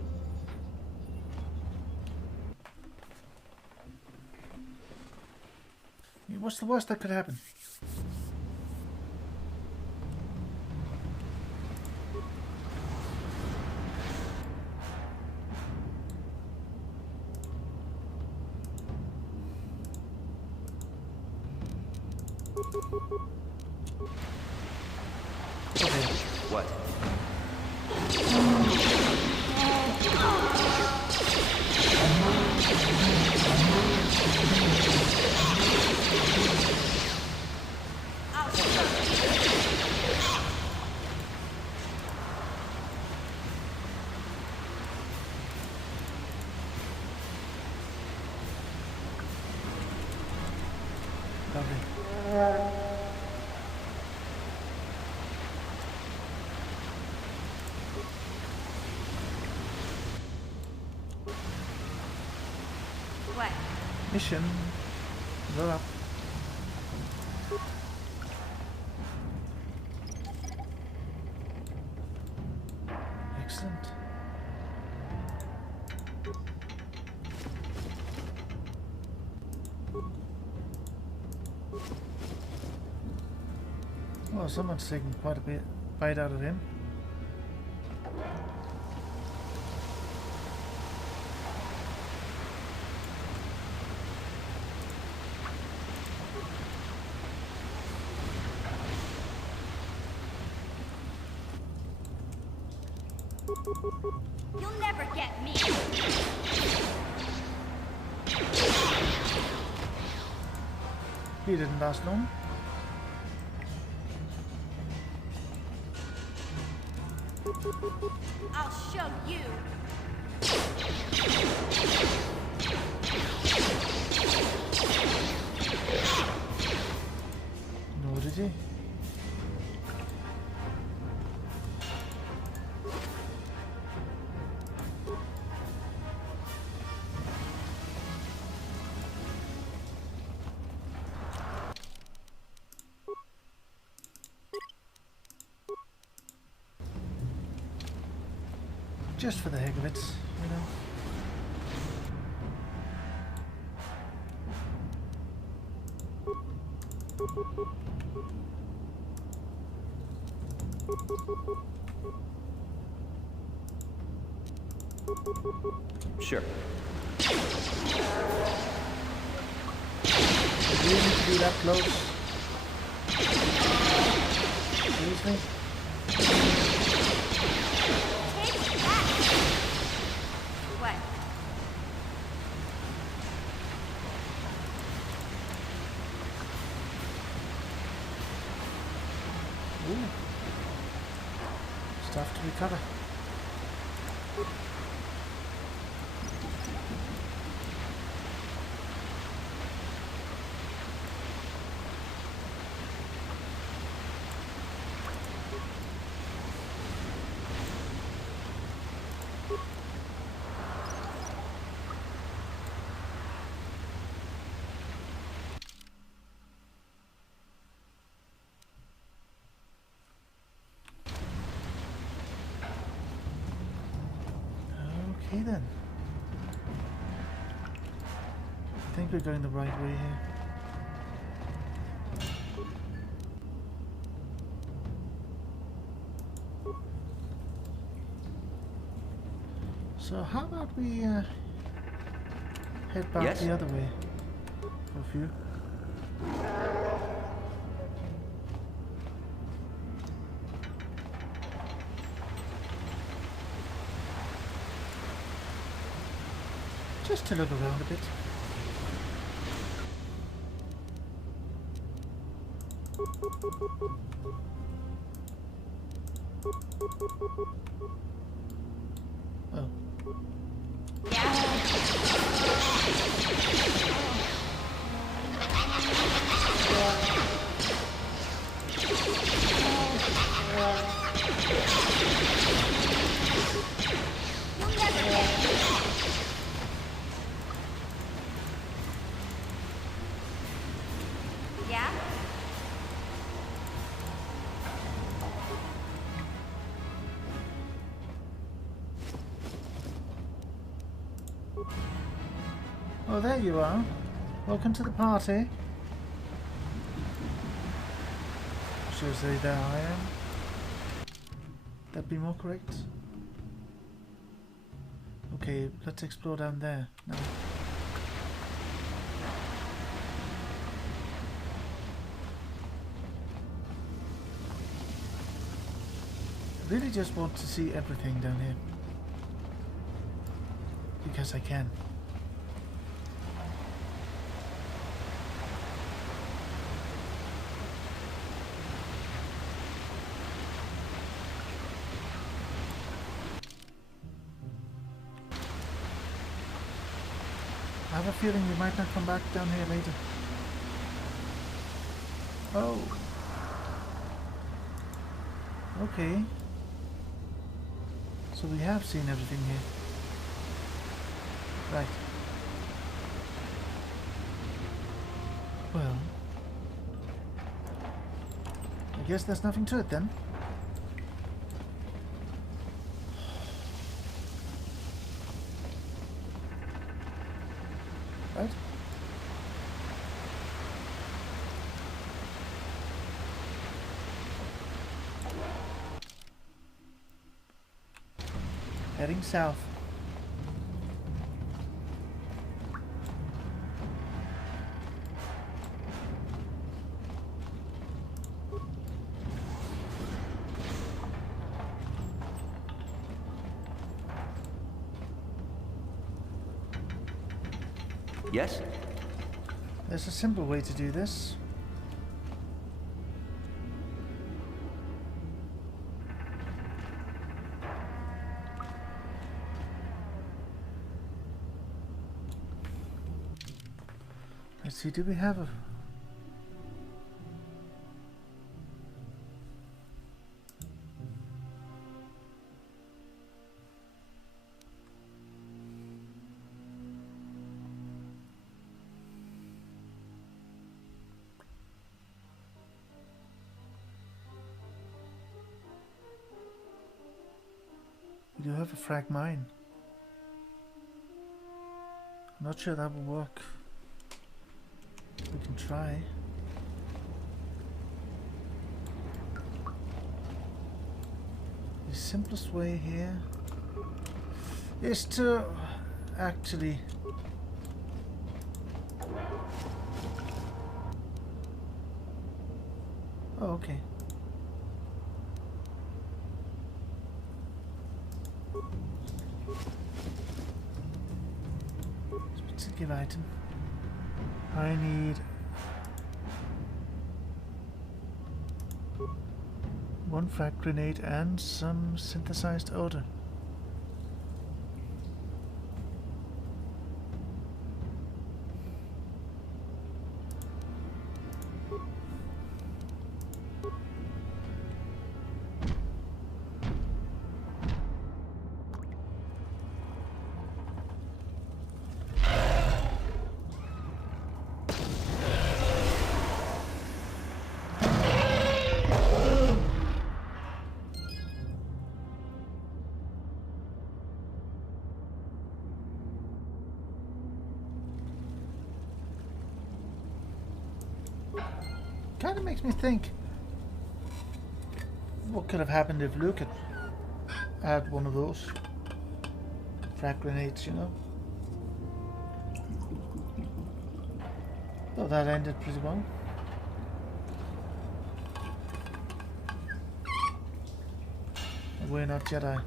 I mean, what's the worst that could happen? What? Lovely. What? Mission. Load up. Excellent. Well, someone's taking quite a bite out of him. You'll never get me. He didn't last long. I'll show you. Nor did he. Just for the heck of it, you know. Sure. Do you need to be that close? Seriously? What? Ooh. Stuff to recover. Okay then. I think we're going the right way here. So how about we head back the other way for a few. Just to look around a bit. Oh. Yeah? Oh, there you are. Welcome to the party. Should I say there I am? That'd be more correct. Okay, let's explore down there now. I really just want to see everything down here. Because I can. I have a feeling we might not come back down here later. Oh. Okay. So we have seen everything here. Right. Well. I guess there's nothing to it then. Right? Heading south. Yes? There's a simple way to do this. Let's see, do we have a... We do have a frag mine. I'm not sure that will work. We can try. The simplest way here is to actually oh, okay. Specific item. I need one frag grenade and some synthesized odor. Kind of makes me think what could have happened if Luke had one of those frag grenades, you know? Though that ended pretty well. We're not Jedi.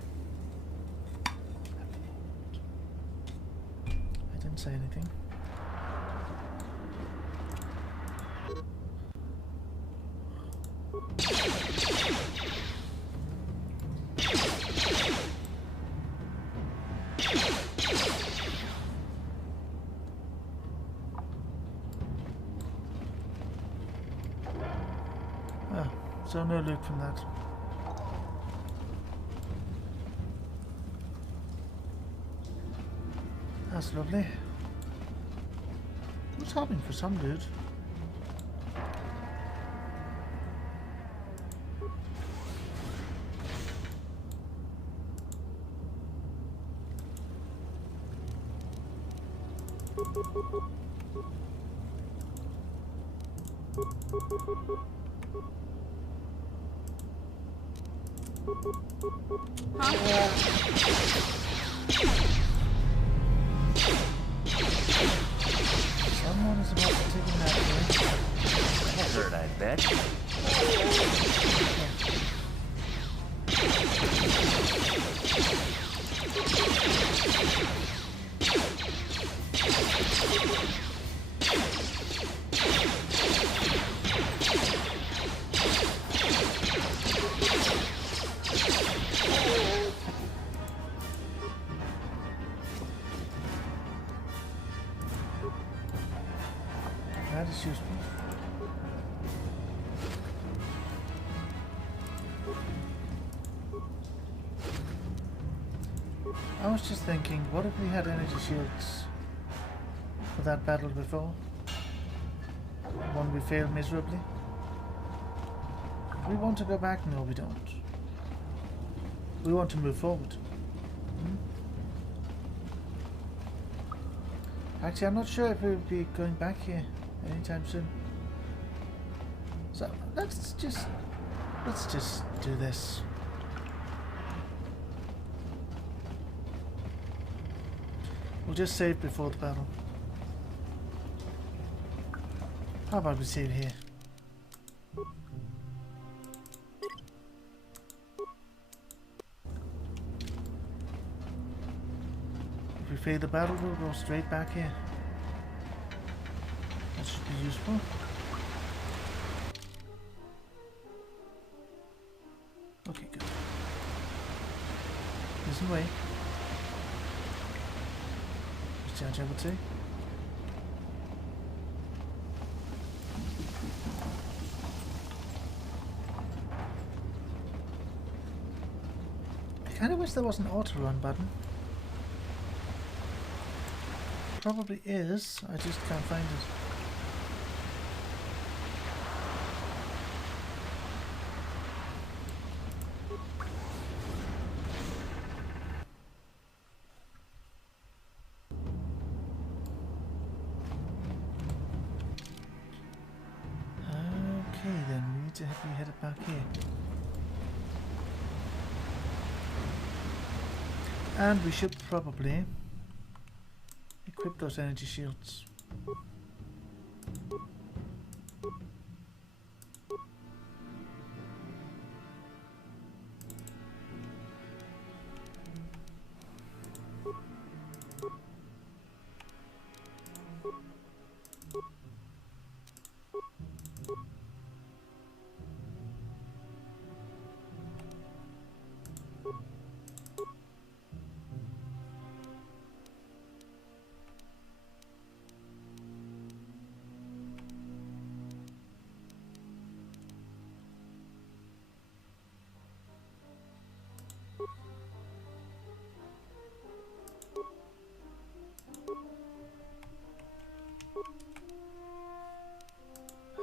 I Doesn't say anything. Ah, so no loot from that. That's lovely. I was hoping for some loot. Someone is about to take a nap here. That hurt, I bet. That is useful. I was just thinking, what if we had energy shields for that battle before? One we failed miserably. Do we want to go back? No, we don't. We want to move forward. Actually, I'm not sure if we'll be going back here anytime soon. So let's just do this. We'll just save before the battle. How about we save here? If we fail the battle, we'll go straight back here. That should be useful. Okay, good. Listen, wait. Discharge, I would say. I kind of wish there was an auto-run button. Probably is, I just can't find it. Okay then, we need to be headed back here. And we should probably equip those energy shields.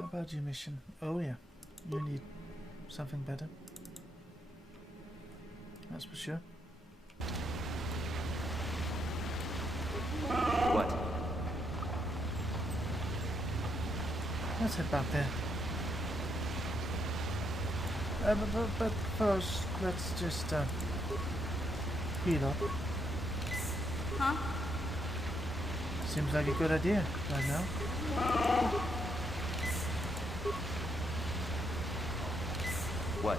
How about your mission? Oh yeah, you need something better. That's for sure. What? Let's head back there. But first, let's just heal up. Huh? Seems like a good idea right now. What?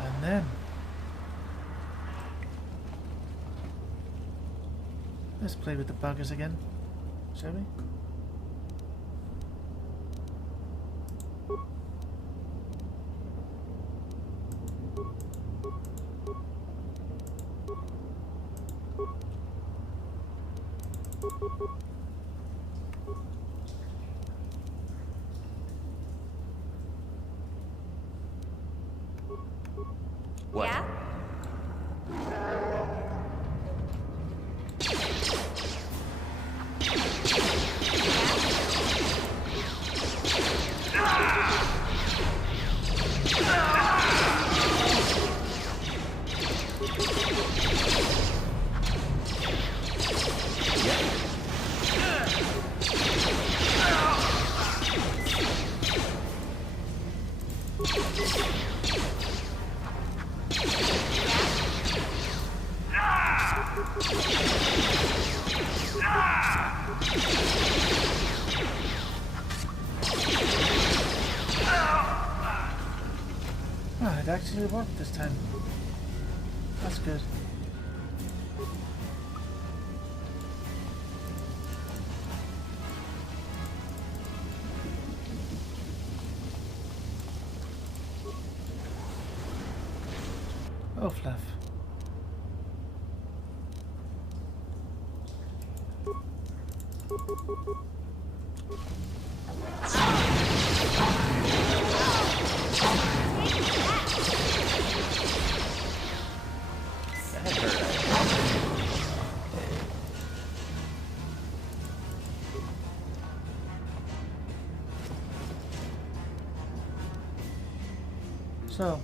And then Let's play with the buggers again, shall we? What? Yeah? Oh, it actually worked this time. That's good. Oh, Fluff. That hurt. So,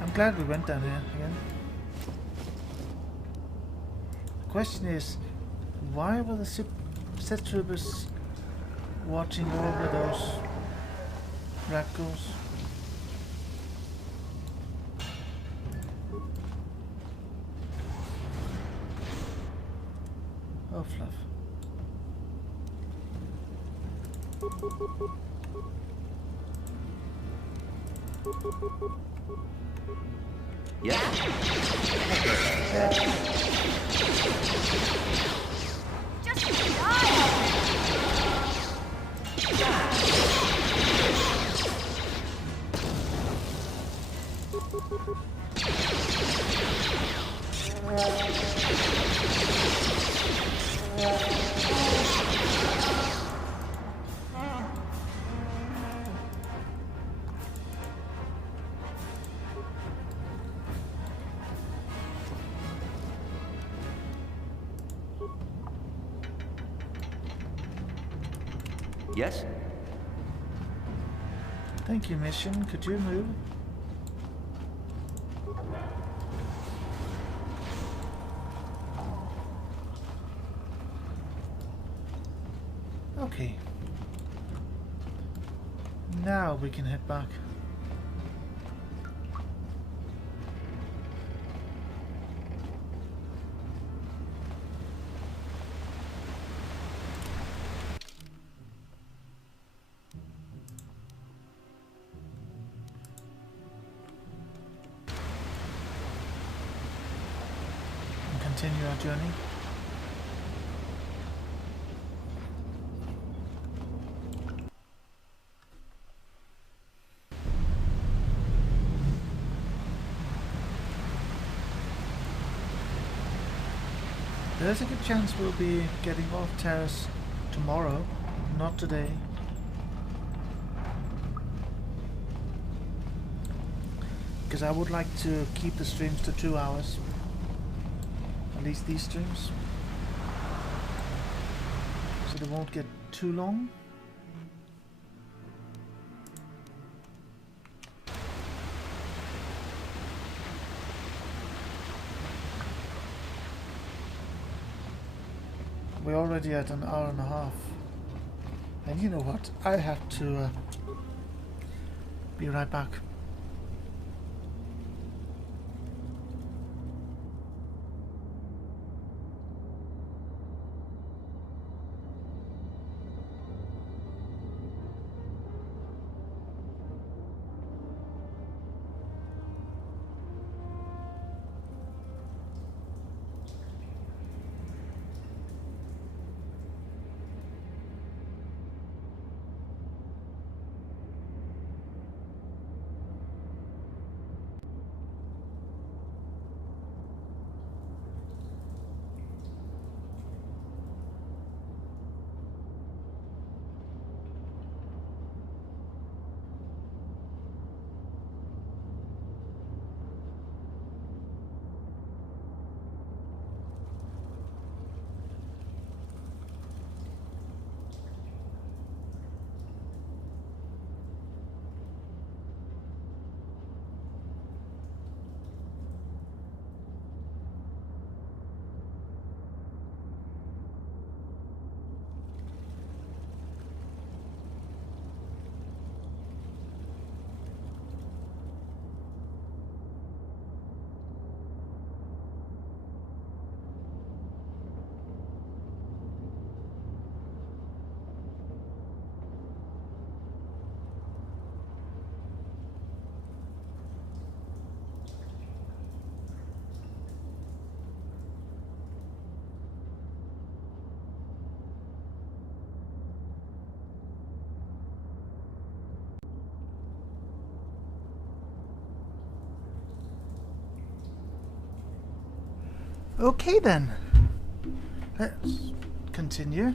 I'm glad we went down here again. The question is, why were the set troopers watching over those raccoons? Oh, Fluff. Yeah. Just die! Yes? Thank you, mission. Could you move? Okay. Now we can head back. And continue our journey. There's a good chance we'll be getting off Taris tomorrow, not today. Because I would like to keep the streams to 2 hours. At least these streams. So they won't get too long. We're already at an hour and a half. And you know what? I have to be right back. Okay then. Let's continue.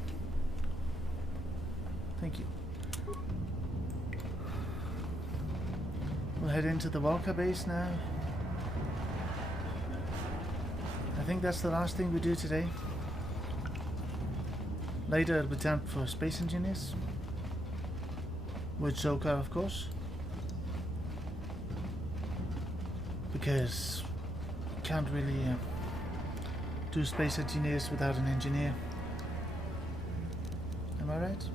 Thank you. We'll head into the Walker base now. I think that's the last thing we do today. Later it'll be time for space engineers. With Joker, of course. Because you can't really do space engineers without an engineer. Am I right?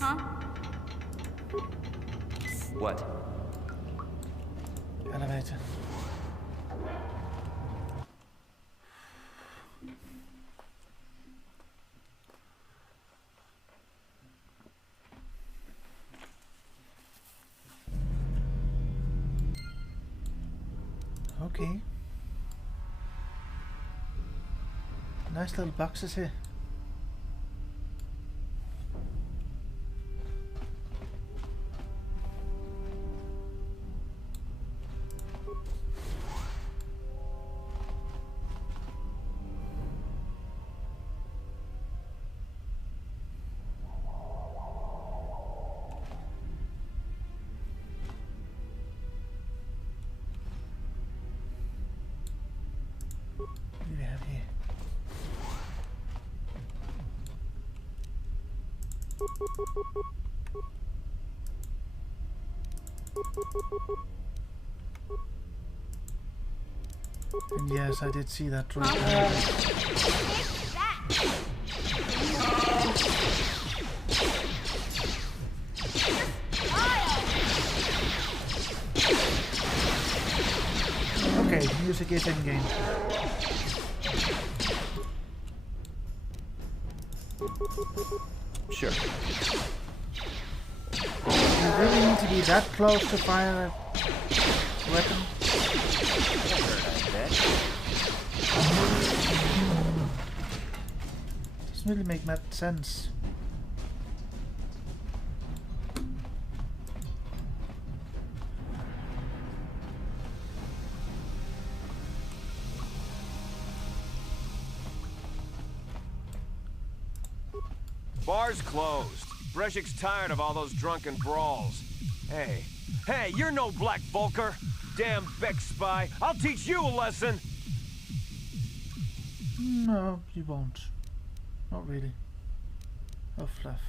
Huh? What? Elevator. Okay. Nice little boxes here. What do we have here? And yes, I did see that drone. Okay, music is in game. Sure. You really need to be that close to fire a weapon? Doesn't really make much sense. Bar's closed. Breshik's tired of all those drunken brawls. Hey, you're no Black Volker. Damn Beck spy. I'll teach you a lesson. No, you won't. Not really. Oh, fluff.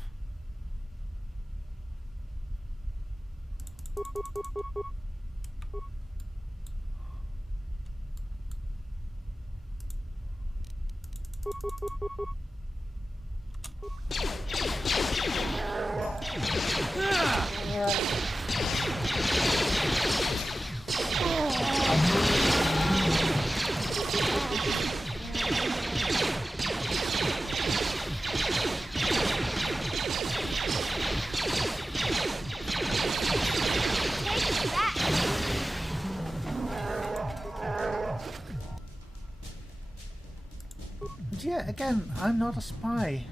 But yeah, again, I'm not a spy.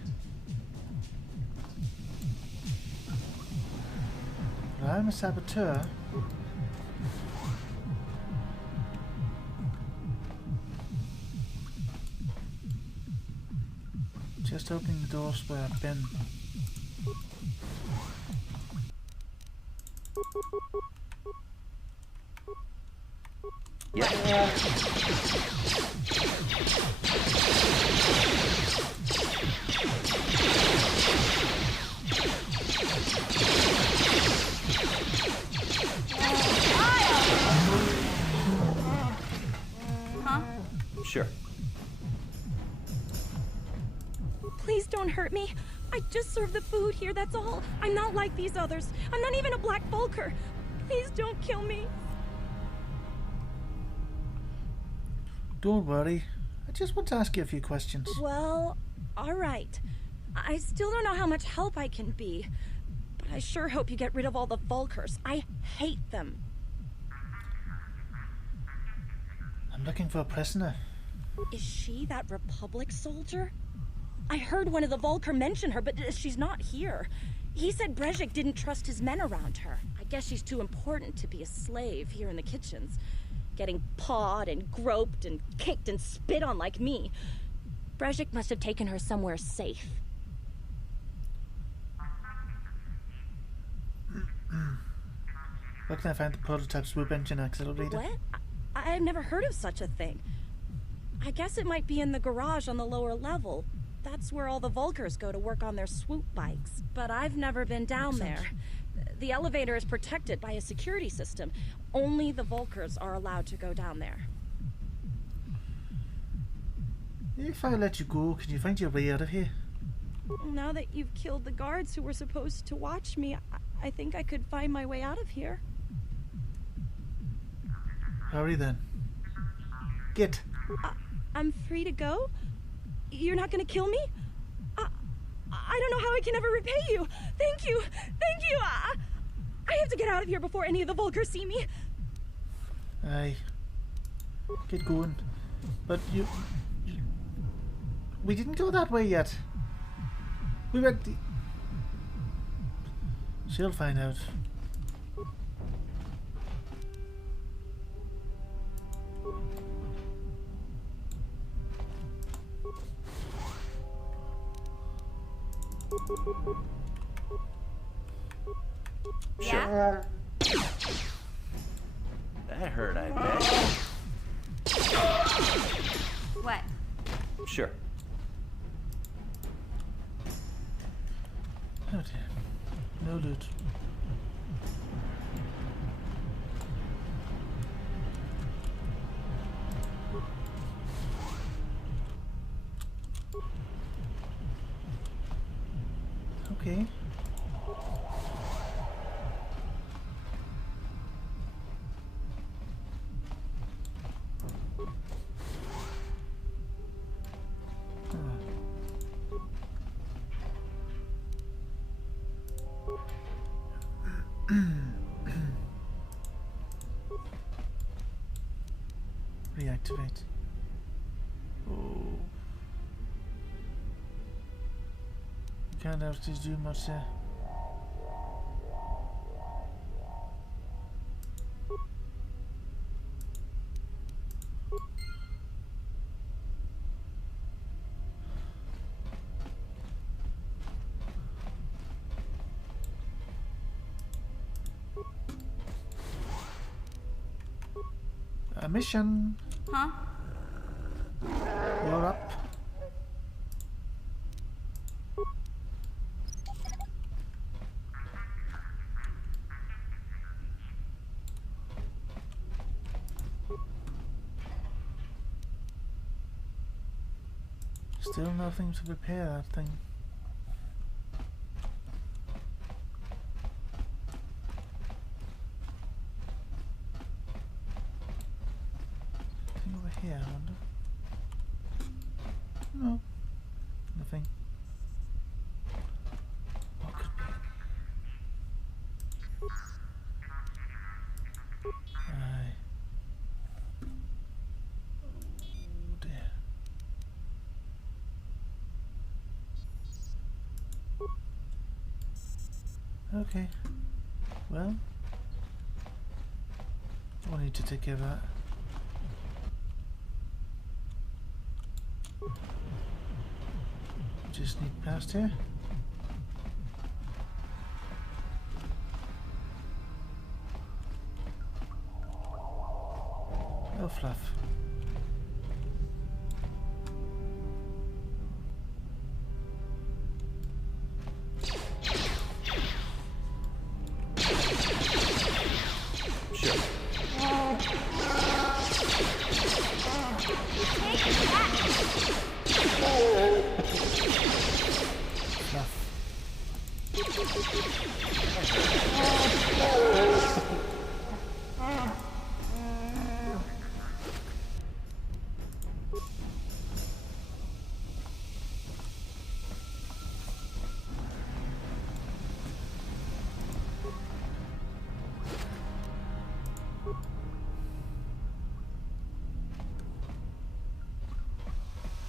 But I'm a saboteur. Just opening the doors where I've been. Yeah. Huh? Sure. Please don't hurt me. I just serve the food here, that's all. I'm not like these others. I'm not even a Black Volker. Please don't kill me. Don't worry. I just want to ask you a few questions. Well, all right. I still don't know how much help I can be, but I sure hope you get rid of all the Volkers. I hate them. I'm looking for a prisoner. Is she that Republic soldier? I heard one of the Volker mention her, but she's not here. He said Brezhik didn't trust his men around her. I guess she's too important to be a slave here in the kitchens. Getting pawed and groped and kicked and spit on like me. Brezhik must have taken her somewhere safe. Where can I find the prototype swoop engine accelerator? What? I've never heard of such a thing. I guess it might be in the garage on the lower level. That's where all the Vulkars go to work on their swoop bikes. But I've never been down there. The elevator is protected by a security system. Only the Vulkars are allowed to go down there. If I let you go, can you find your way out of here? Now that you've killed the guards who were supposed to watch me, I think I could find my way out of here. Hurry then. Get. I'm free to go? You're not gonna kill me? I don't know how I can ever repay you. Thank you. Thank you. I have to get out of here before any of the Vulkars see me. Aye. Get going. But you... We didn't go that way yet. We went... She'll find out. Yeah? That hurt, I bet. What? Sure. Oh dear. No loot. Okay. Reactivate. Oh. Can't actually do much there. A mission. Huh? You're up. Still nothing to repair that thing. Anything over here, I wonder? No. Nothing. What could be? Aye. Oh dear. Okay. Well, I need to take care of that. Just sneak past here. Oh, fluff.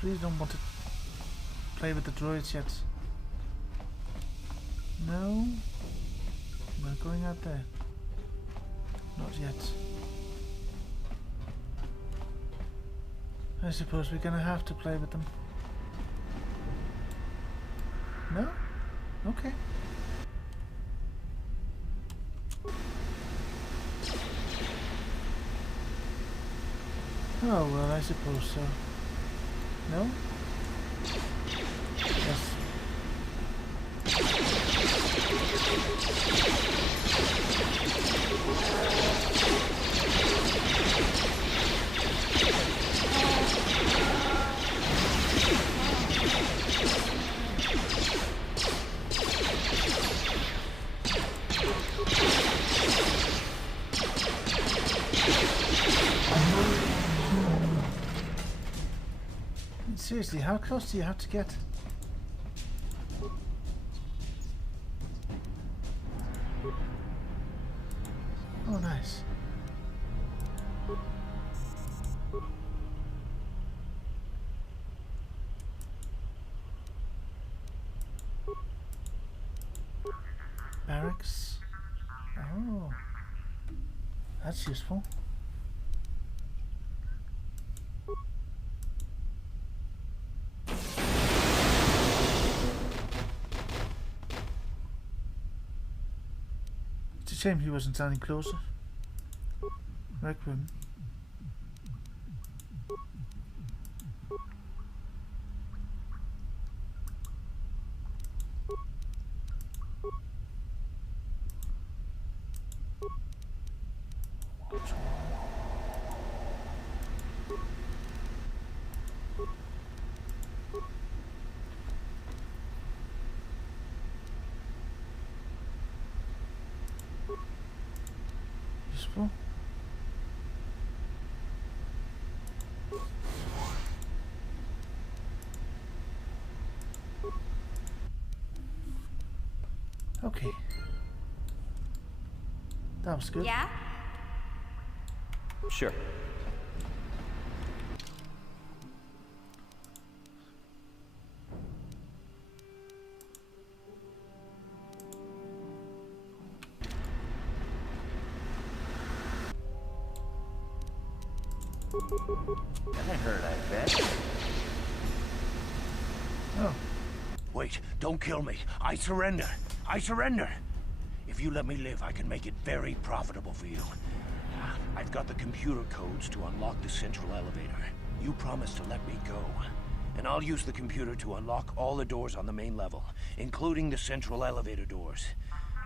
Please don't want to play with the droids yet. No. Not going out there. Not yet. I suppose we're gonna have to play with them. No? Okay. Oh, well, I suppose so. No? Yes. Seriously, how close do you have to get? Oh, nice. Barracks. Oh, that's useful. It's a shame he wasn't standing closer. Rec room. Useful. Okay. That was good. Yeah? Sure. That hurt, I bet. Oh. Wait, don't kill me. I surrender. I surrender. If you let me live, I can make it very profitable for you. I've got the computer codes to unlock the central elevator. You promised to let me go. And I'll use the computer to unlock all the doors on the main level, including the central elevator doors.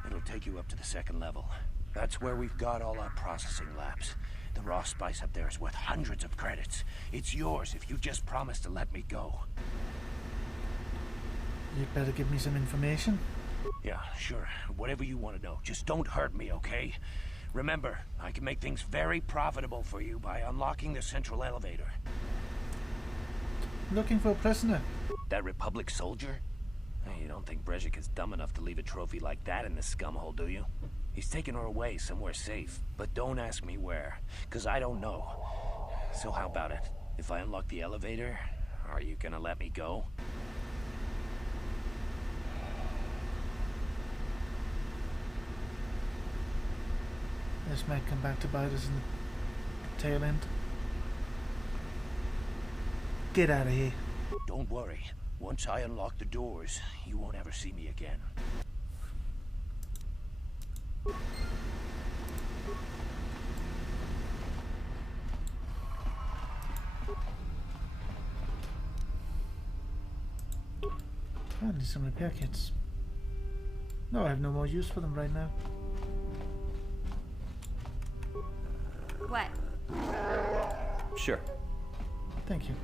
It'll take you up to the second level. That's where we've got all our processing labs. The raw spice up there is worth hundreds of credits. It's yours if you just promise to let me go. You'd better give me some information. Yeah, sure. Whatever you want to know. Just don't hurt me, okay? Remember, I can make things very profitable for you by unlocking the central elevator. Looking for a prisoner. That Republic soldier? Hey, you don't think Brezhik is dumb enough to leave a trophy like that in this scumhole, do you? He's taking her away somewhere safe. But don't ask me where, because I don't know. So how about it? If I unlock the elevator, are you gonna let me go? This might come back to bite us in the tail end. Get out of here. Don't worry. Once I unlock the doors, you won't ever see me again. I need some repair kits. No, I have no more use for them right now. What? Sure. Thank you.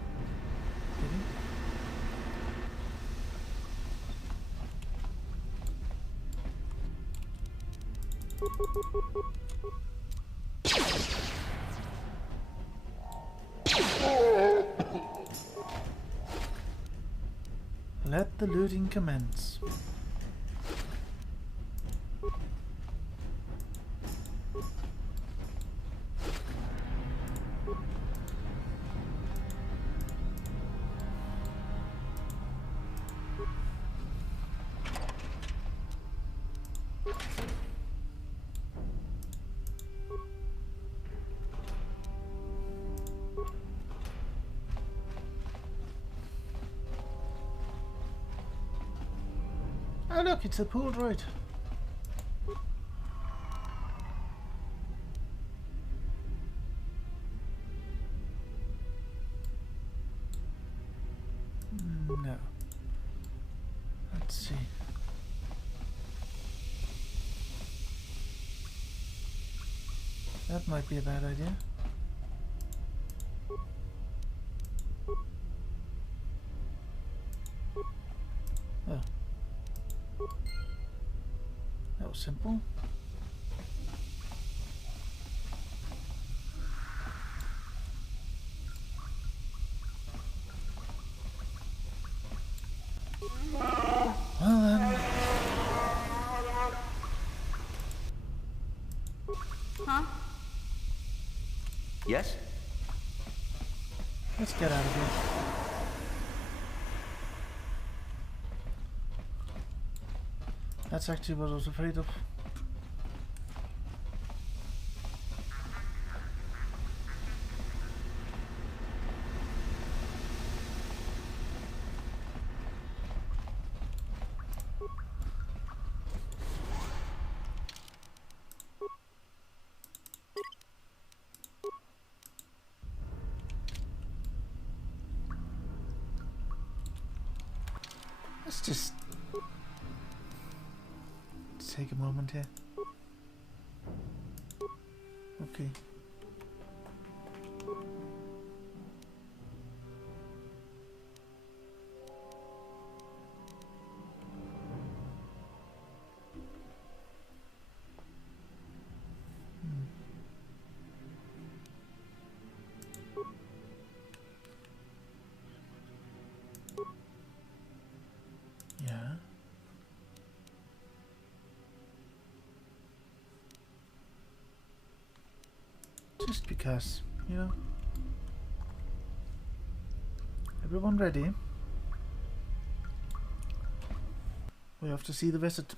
Let the looting commence. Oh look, it's a pool droid. No. Let's see. That might be a bad idea. Oh. That was simple. Well then. Huh? Yes? Let's get out of here. That's actually what I was afraid of. Let's just take a moment here. Okay. Yeah. Just because, you know. Everyone ready? We have to see the visit.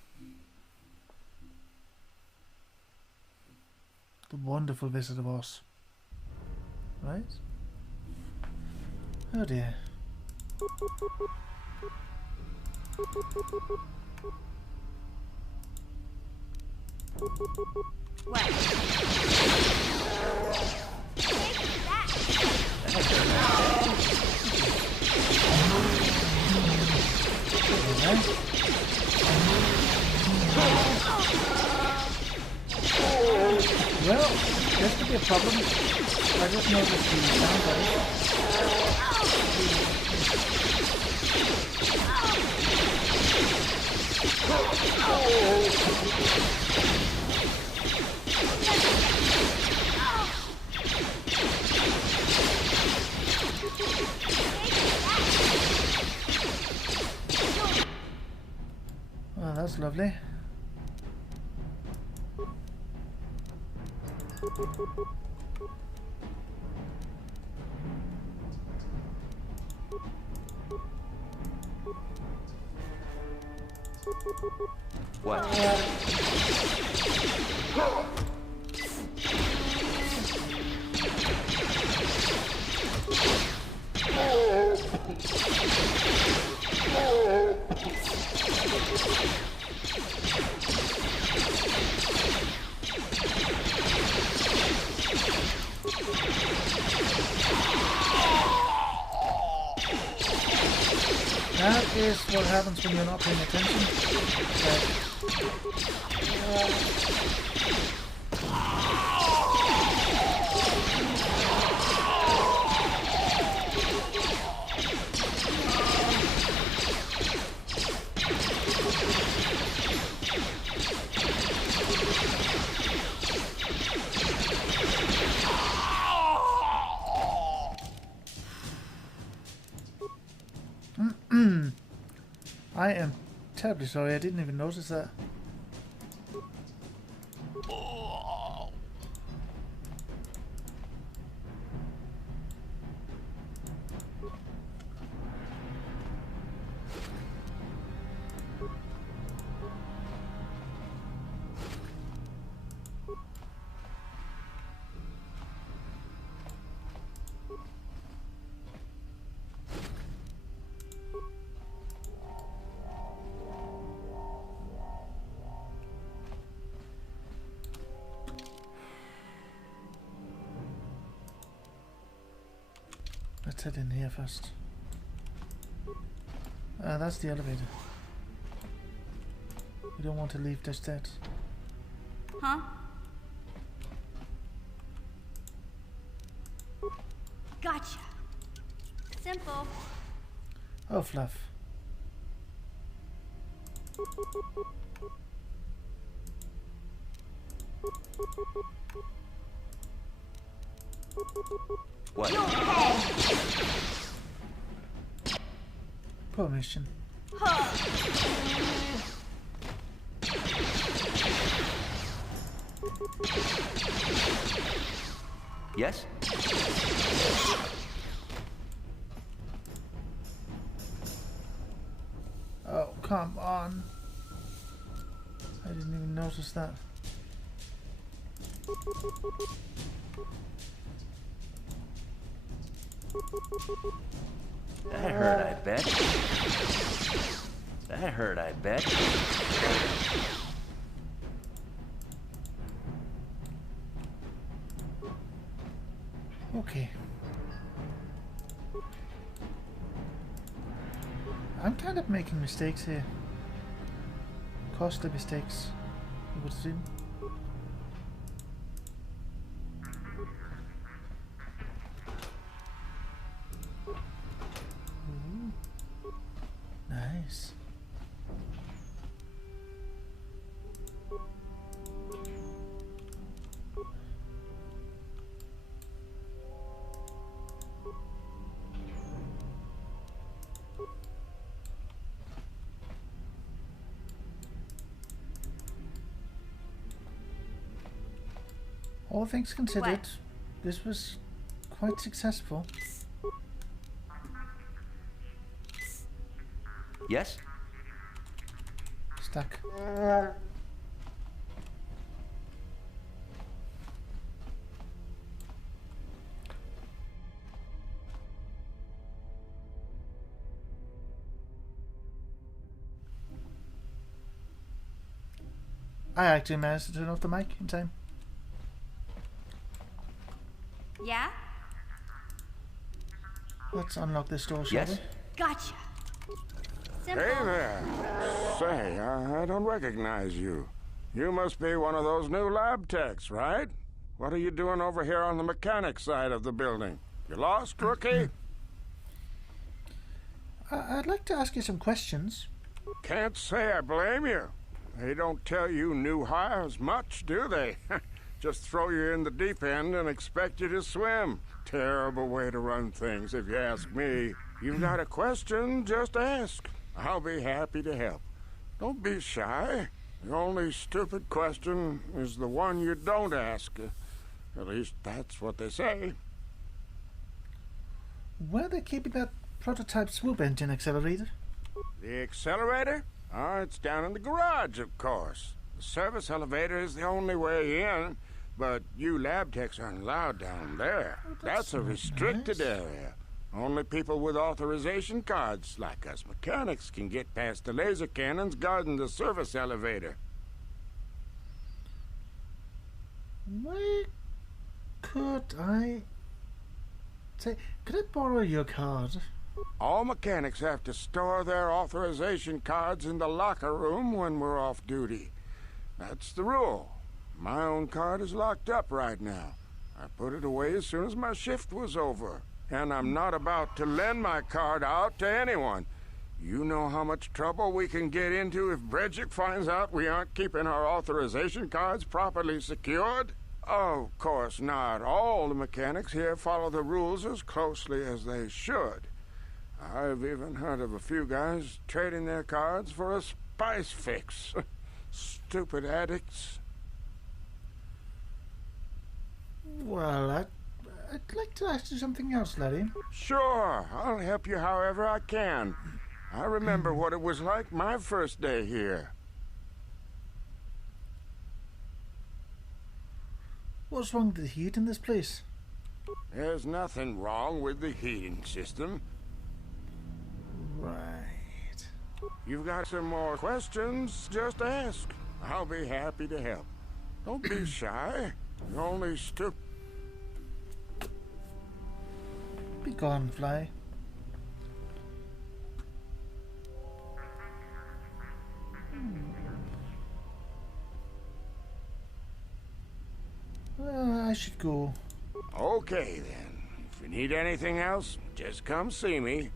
The wonderful visit of Oz. Right? Oh dear. What? Well, this could be a problem. I just noticed the sound Oh, that's lovely. What? That is what happens when you're not paying attention. I am terribly sorry, I didn't even notice that. head in here first. That's the elevator. We don't want to leave just that. Huh? Gotcha. Simple. Oh, fluff. What? Permission. Yes? Oh, come on. I didn't even notice that. That hurt, I bet. That hurt, I bet. Okay. I'm kind of making mistakes here. Costly mistakes, I would assume. Ooh. Nice. All things considered, this was quite successful. Yes? Stuck. I actually managed to turn off the mic in time. Yeah? Let's unlock this door, shall we? Gotcha. Simple. Hey there. Say, I don't recognize you. You must be one of those new lab techs, right? What are you doing over here on the mechanic side of the building? You lost, rookie? I'd like to ask you some questions. Can't say I blame you. They don't tell you new hires much, do they? Just throw you in the deep end and expect you to swim. Terrible way to run things, if you ask me. You've got a question, just ask. I'll be happy to help. Don't be shy. The only stupid question is the one you don't ask. At least that's what they say. Where are they keeping that prototype swoop engine accelerator? The accelerator? Oh, it's down in the garage, of course. The service elevator is the only way in, but you lab techs aren't allowed down there. Oh, that's a restricted area. Only people with authorization cards, like us mechanics, can get past the laser cannons guarding the service elevator. Where could I say, could I borrow your card? All mechanics have to store their authorization cards in the locker room when we're off duty. That's the rule. My own card is locked up right now. I put it away as soon as my shift was over. And I'm not about to lend my card out to anyone. You know how much trouble we can get into if Bredgick finds out we aren't keeping our authorization cards properly secured? Of course not. All the mechanics here follow the rules as closely as they should. I've even heard of a few guys trading their cards for a spice fix. Stupid addicts. Well, I'd like to ask you something else, Larry. Sure, I'll help you however I can. I remember what it was like my first day here. What's wrong with the heat in this place? There's nothing wrong with the heating system. Right. You've got some more questions, just ask. I'll be happy to help. Don't be shy. You're only Be gone, fly. I should go. Okay, then. If you need anything else, just come see me.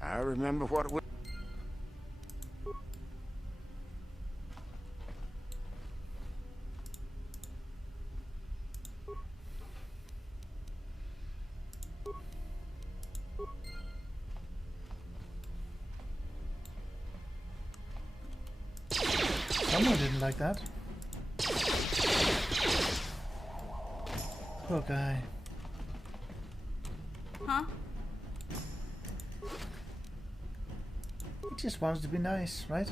I remember what we... Someone didn't like that. Poor guy. Huh? He just wants to be nice, right?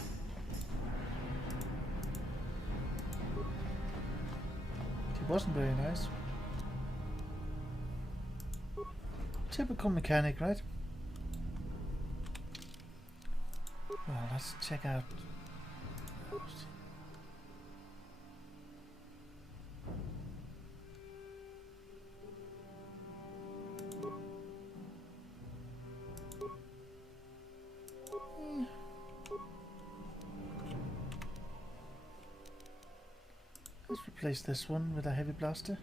He wasn't very nice. Typical mechanic, right? Well, let's check out. Let's replace this one with a heavy blaster.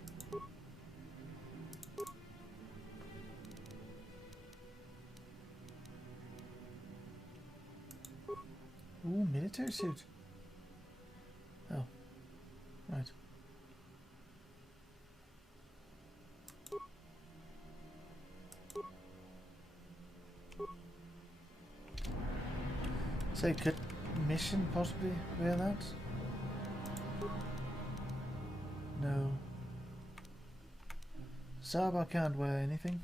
Ooh, military suit. Oh, right. So could mission possibly wear that? No. Zaba can't wear anything.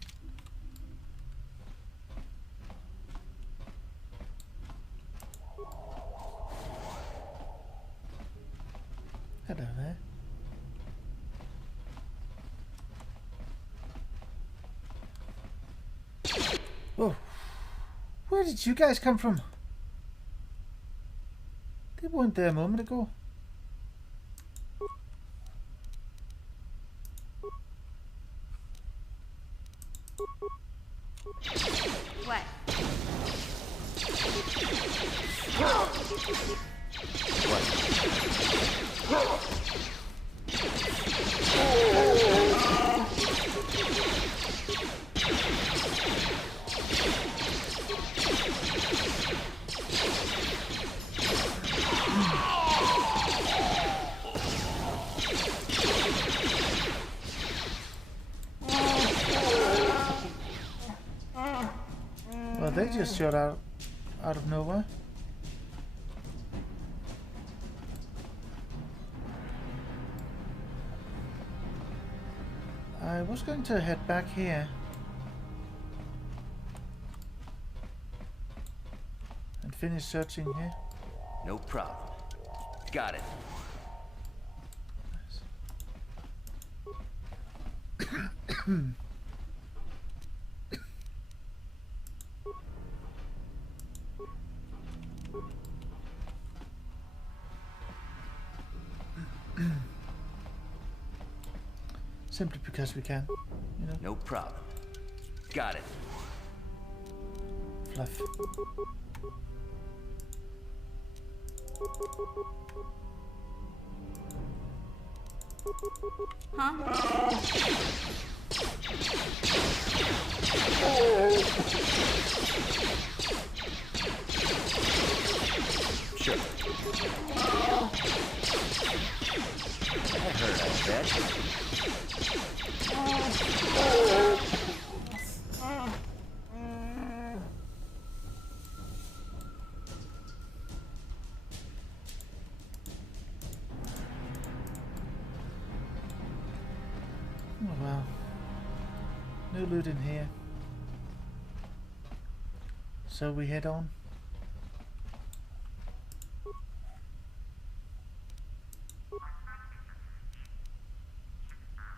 Hello there. Oh, where did you guys come from? They weren't there a moment ago. What? Well, they just shot out of nowhere. I was going to head back here and finish searching here. No problem. Got it. Simply because we can, you know. No problem. Got it. Fluff. Huh? Sure. That hurt, I bet. Oh well. No loot in here. So we head on.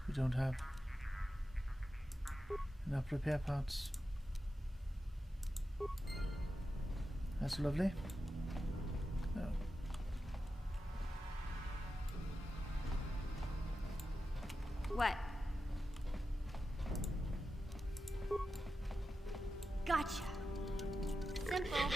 We don't have enough repair parts. That's lovely. Oh. What? Careful.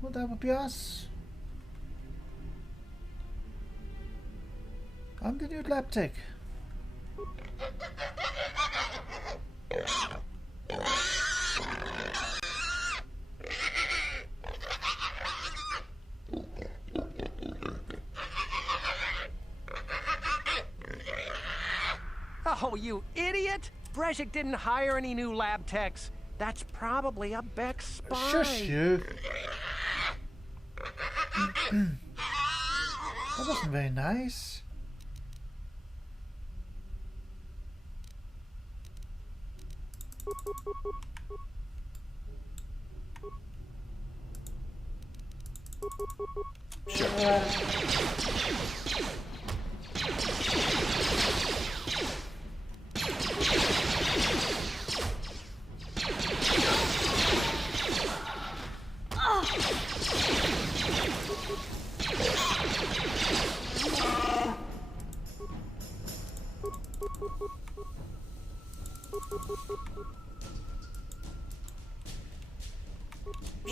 Well, that would be us. I'm the new lab tech. Oh, you idiot! Brezhik didn't hire any new lab techs. That's probably a Beck spy. Shush you. That wasn't very nice. Sure.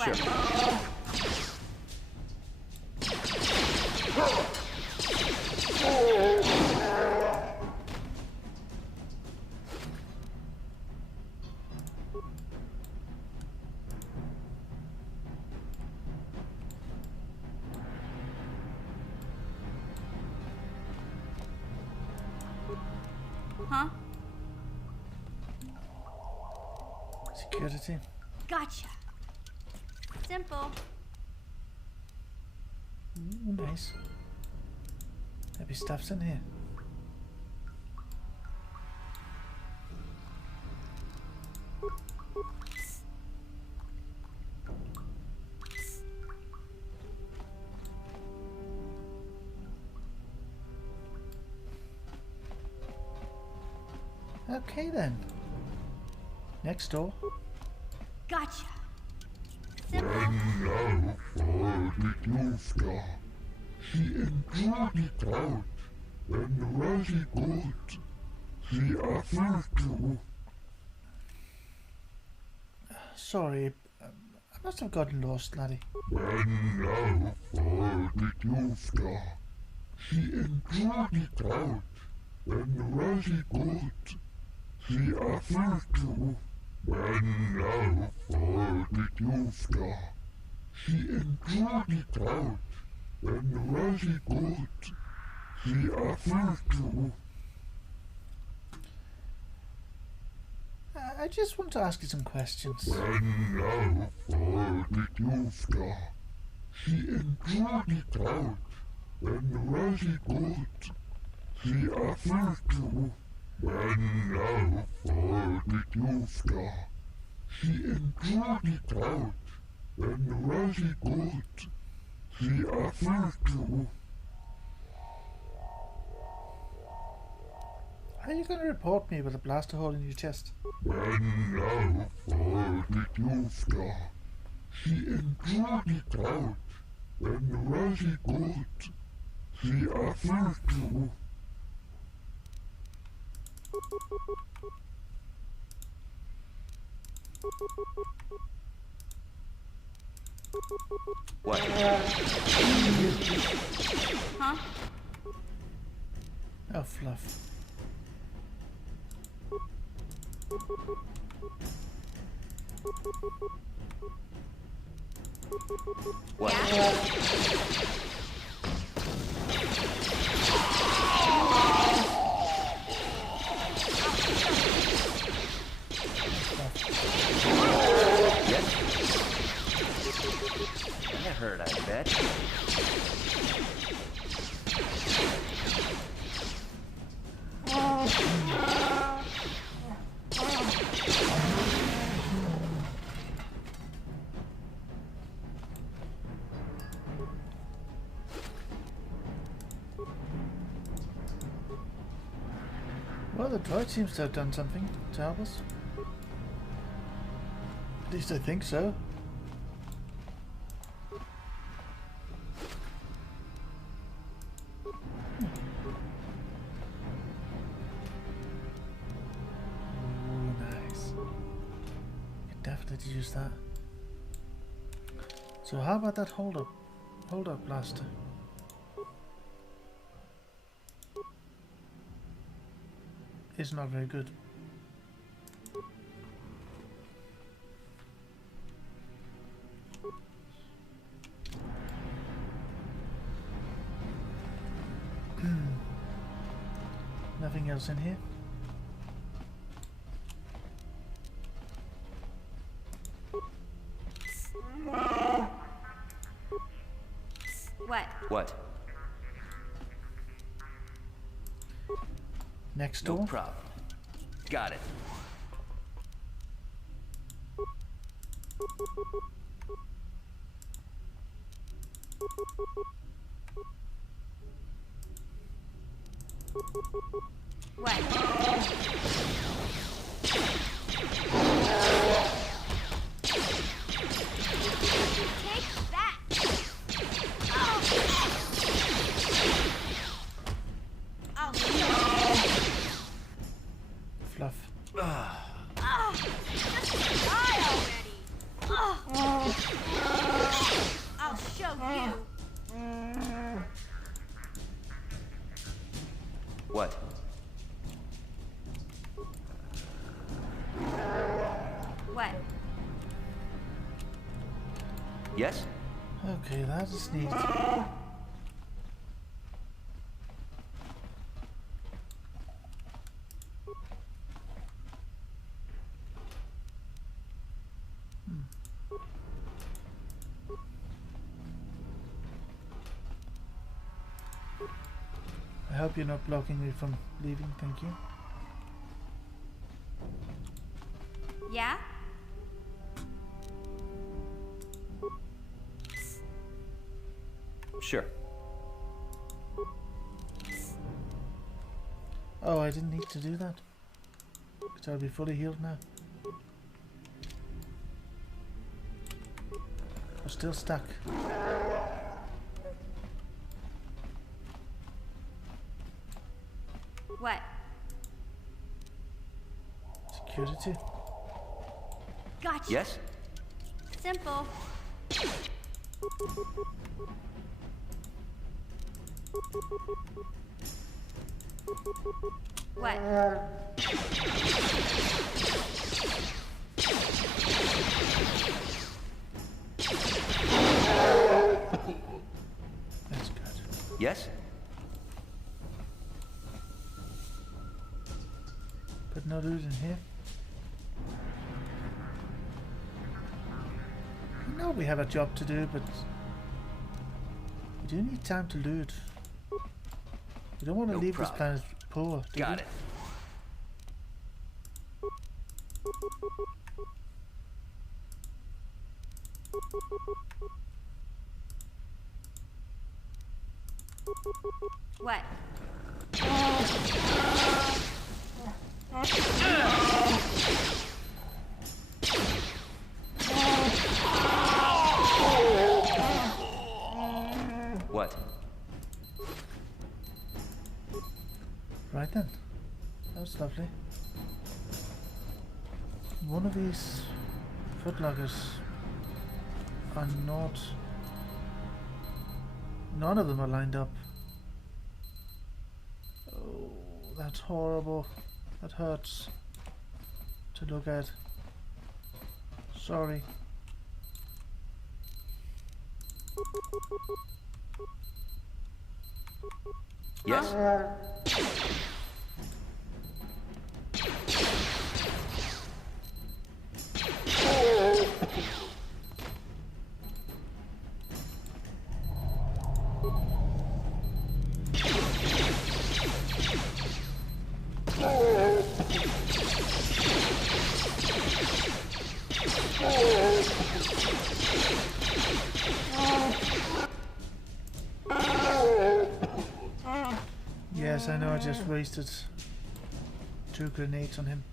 Sure. Huh? Security. Gotcha. Simple. Ooh, nice. Maybe stuff's in here. Okay then. Next door. Gotcha. Simple. Now for the Klufka. She enjoyed it out, and really good. The other two. Sorry, I must have gotten lost, laddie. And now for the Klufka. She enjoyed it out, and really good. The other two. And now for the Klufka. She enjoyed it out, and really good. The other two. I just want to ask you some questions. And now for the Klufka. She enjoyed it out, and really good. The other two. And now for the Klufka. She enjoyed it out, and really good. The other two. Are you going to report me with a blaster hole in your chest? And now for the Klufka. She enjoyed it out, and really good. The other two. What? Huh? Oh, fluff. What? Yes? That hurt, I bet. Well, the droid seems to have done something to help us. At least I think so. Let's use that. So how about that hold up blaster? It's not very good. Nothing else in here. What? What? Next door? No problem. Got it. What? Take that! Oh. Oh. Fluff. Oh. Just die already! Oh. I'll show you. What? What? Yes? Okay, that is neat. I hope you're not blocking me from leaving, thank you. Yeah? Sure. Oh, I didn't need to do that. Because I'll be fully healed now. I'm still stuck. What? Security. Gotcha. Yes? Simple. What? That's good. Yes? But no loot in here. I know we have a job to do, but we do need time to loot. We don't want to leave this planet poor, do Got we? it. What? What? Right then. That was lovely. One of these footlockers are not... None of them are lined up. Oh, that's horrible. That hurts to look at. Sorry. Yes? Yes, I know I just wasted 2 grenades on him.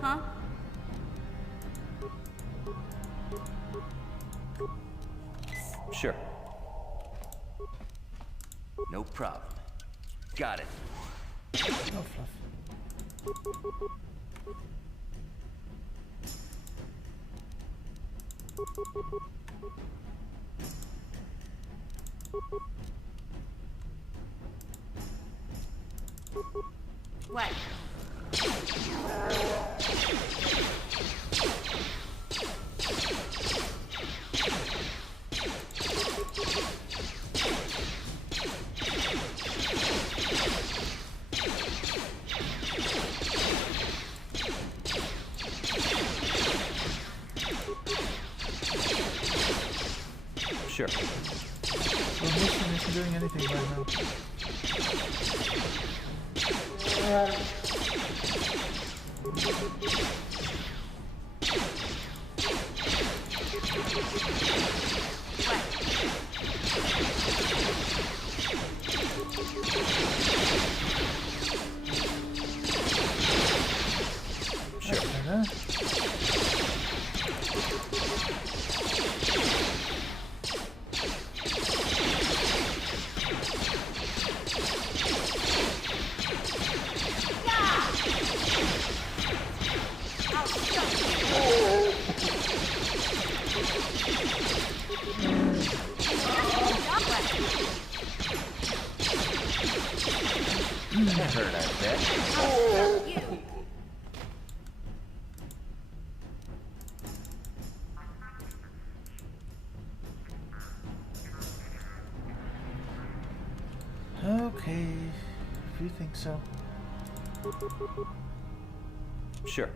Huh? Sure. No problem. Got it. Oh, fluff. What? Sure. Well, mission isn't doing anything right now. Sure. That hurt, I bet. Okay, if you think so. Sure.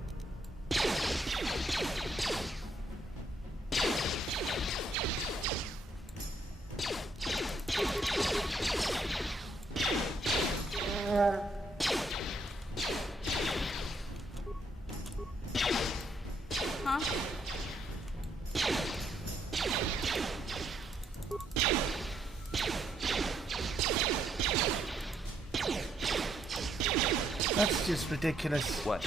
Huh? That's just ridiculous. What?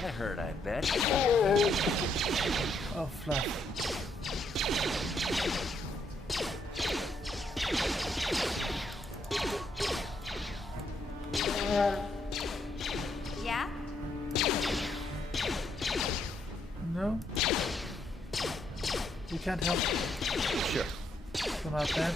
That hurt, I bet. Oh, fluff. Yeah? No? We can't help Sure. from out there.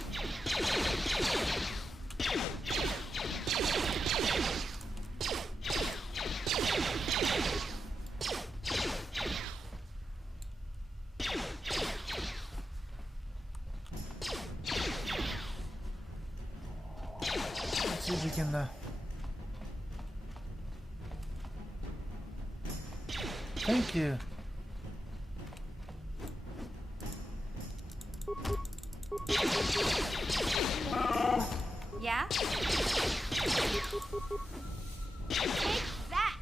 Let's see if we can thank you. Yeah? Take that!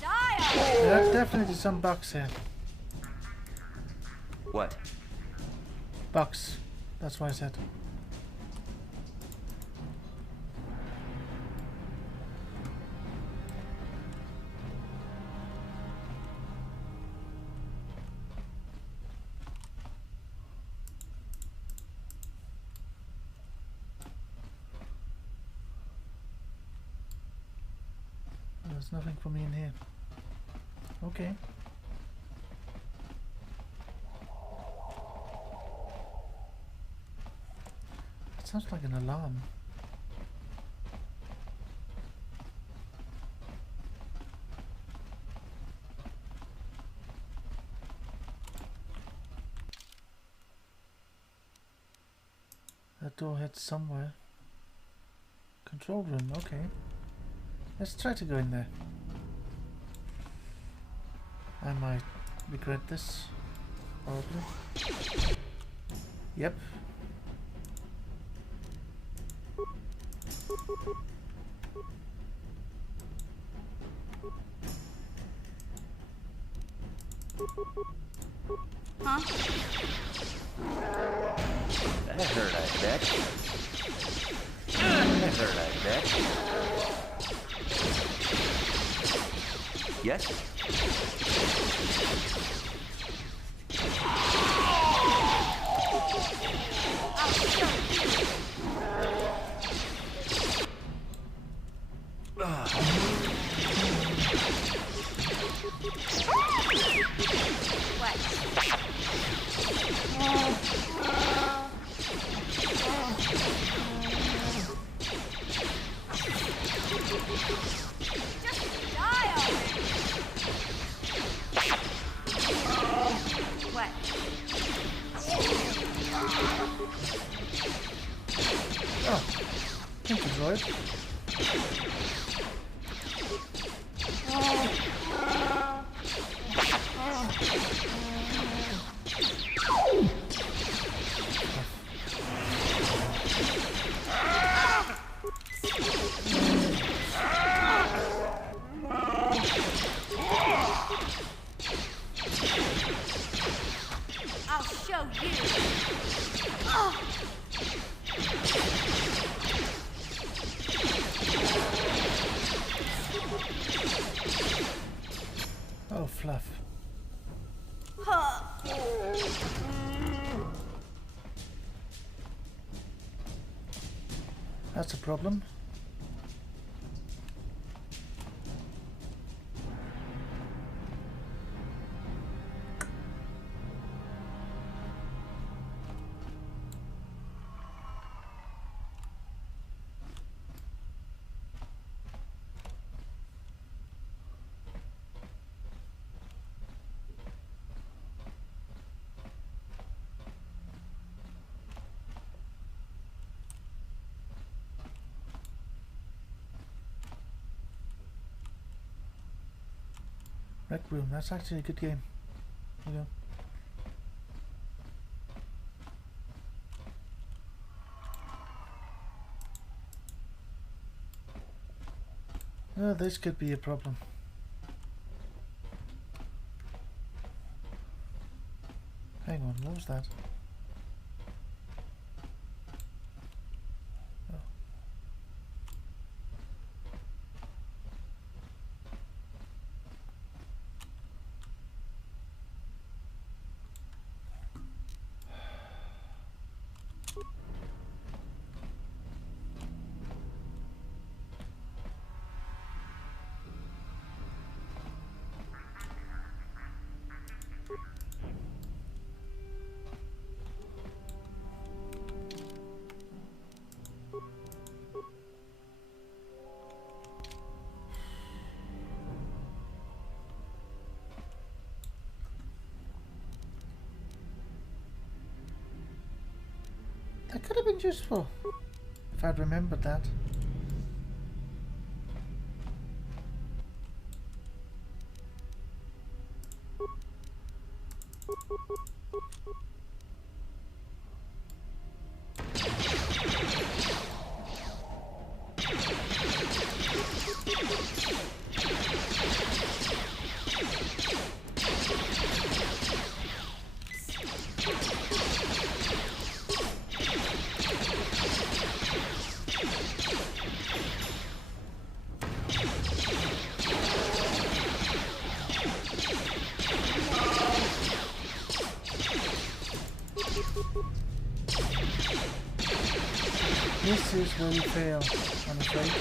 Die There are definitely some bugs here. What? Bugs. That's what I said. There's nothing for me in here. Okay. It sounds like an alarm. That door heads somewhere. Control room, okay. Let's try to go in there. I might regret this, probably. Yep. Huh? That hurt, I bet. That hurt, I bet. Yes? Thank you, droid. I'll show you. Oh, fluff. That's a problem. Rec Room, that's actually a good game. There you go. Oh, this could be a problem. Hang on, what was that? That could have been useful if I'd remembered that. This is where we fail, I'm afraid.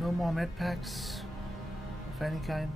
No more med packs of any kind.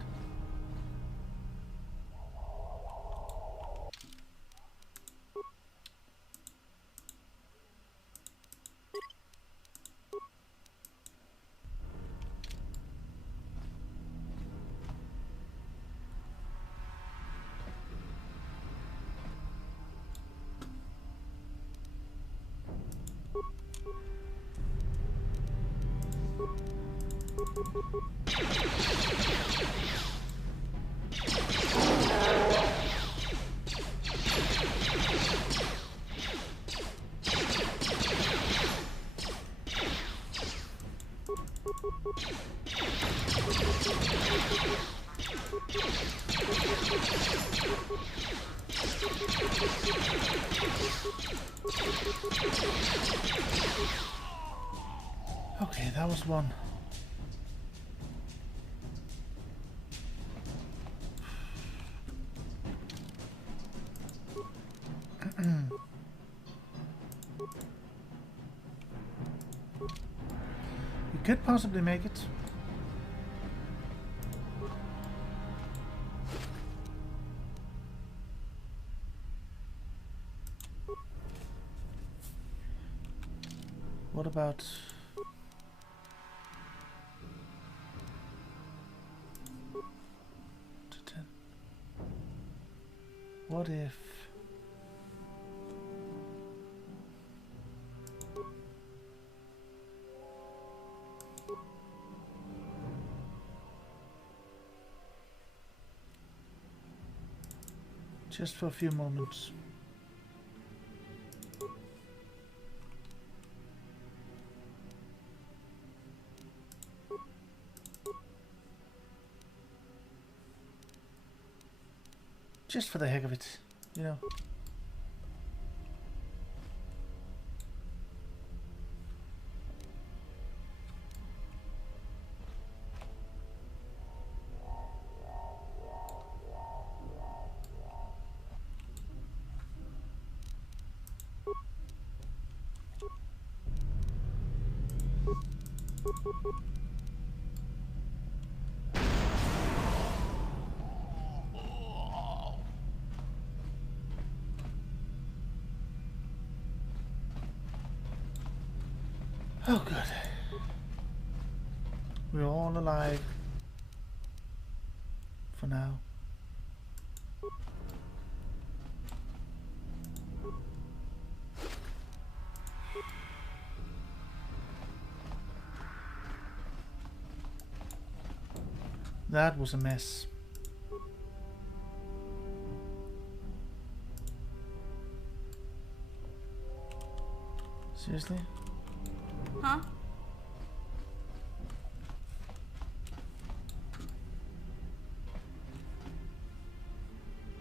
that was one. You could possibly make it. What about to 10? What if just for a few moments? Just for the heck of it, you know. Oh, good. We're all alive. For now. That was a mess. Seriously? Huh?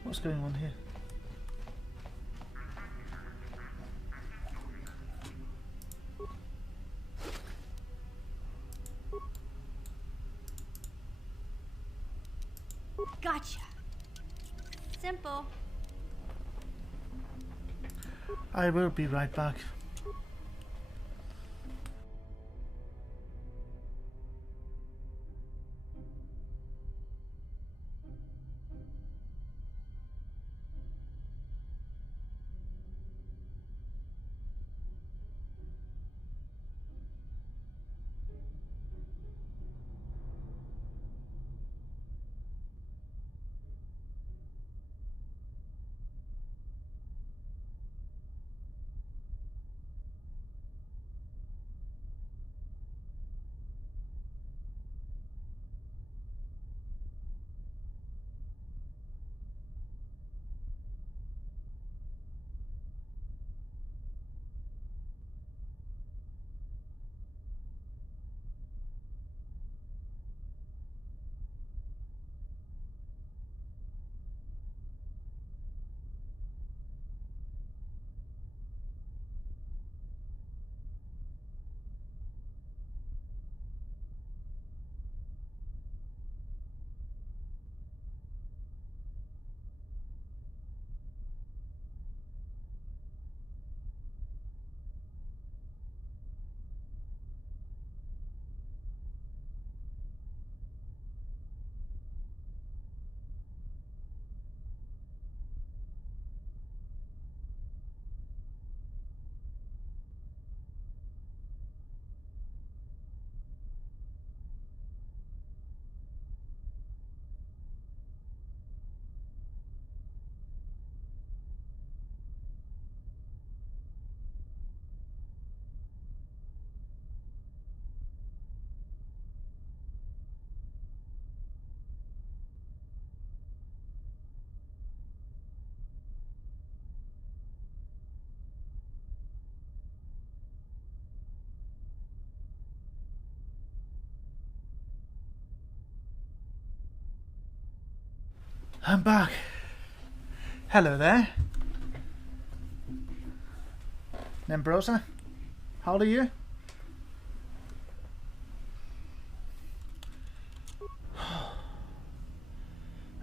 What's going on here? Gotcha. Simple. I will be right back. I'm back. Hello there. Nembrosa, how are you?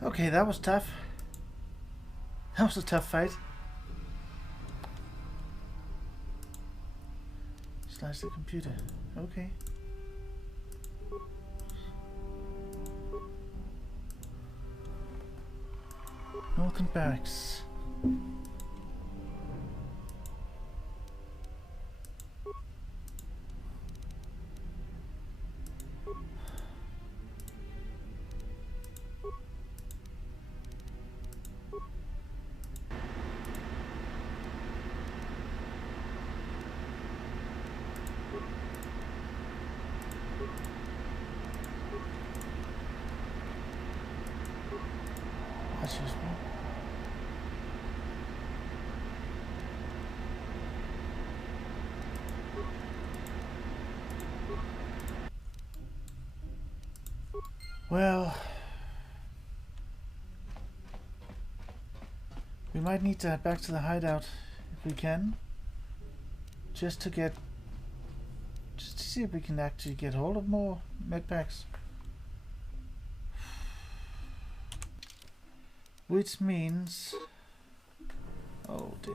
Okay, that was tough. That was a tough fight. Slice the computer. Okay. Northern Barracks. That's useful. Well, we might need to head back to the hideout if we can, just to see if we can actually get hold of more medpacks. Which means, oh dear,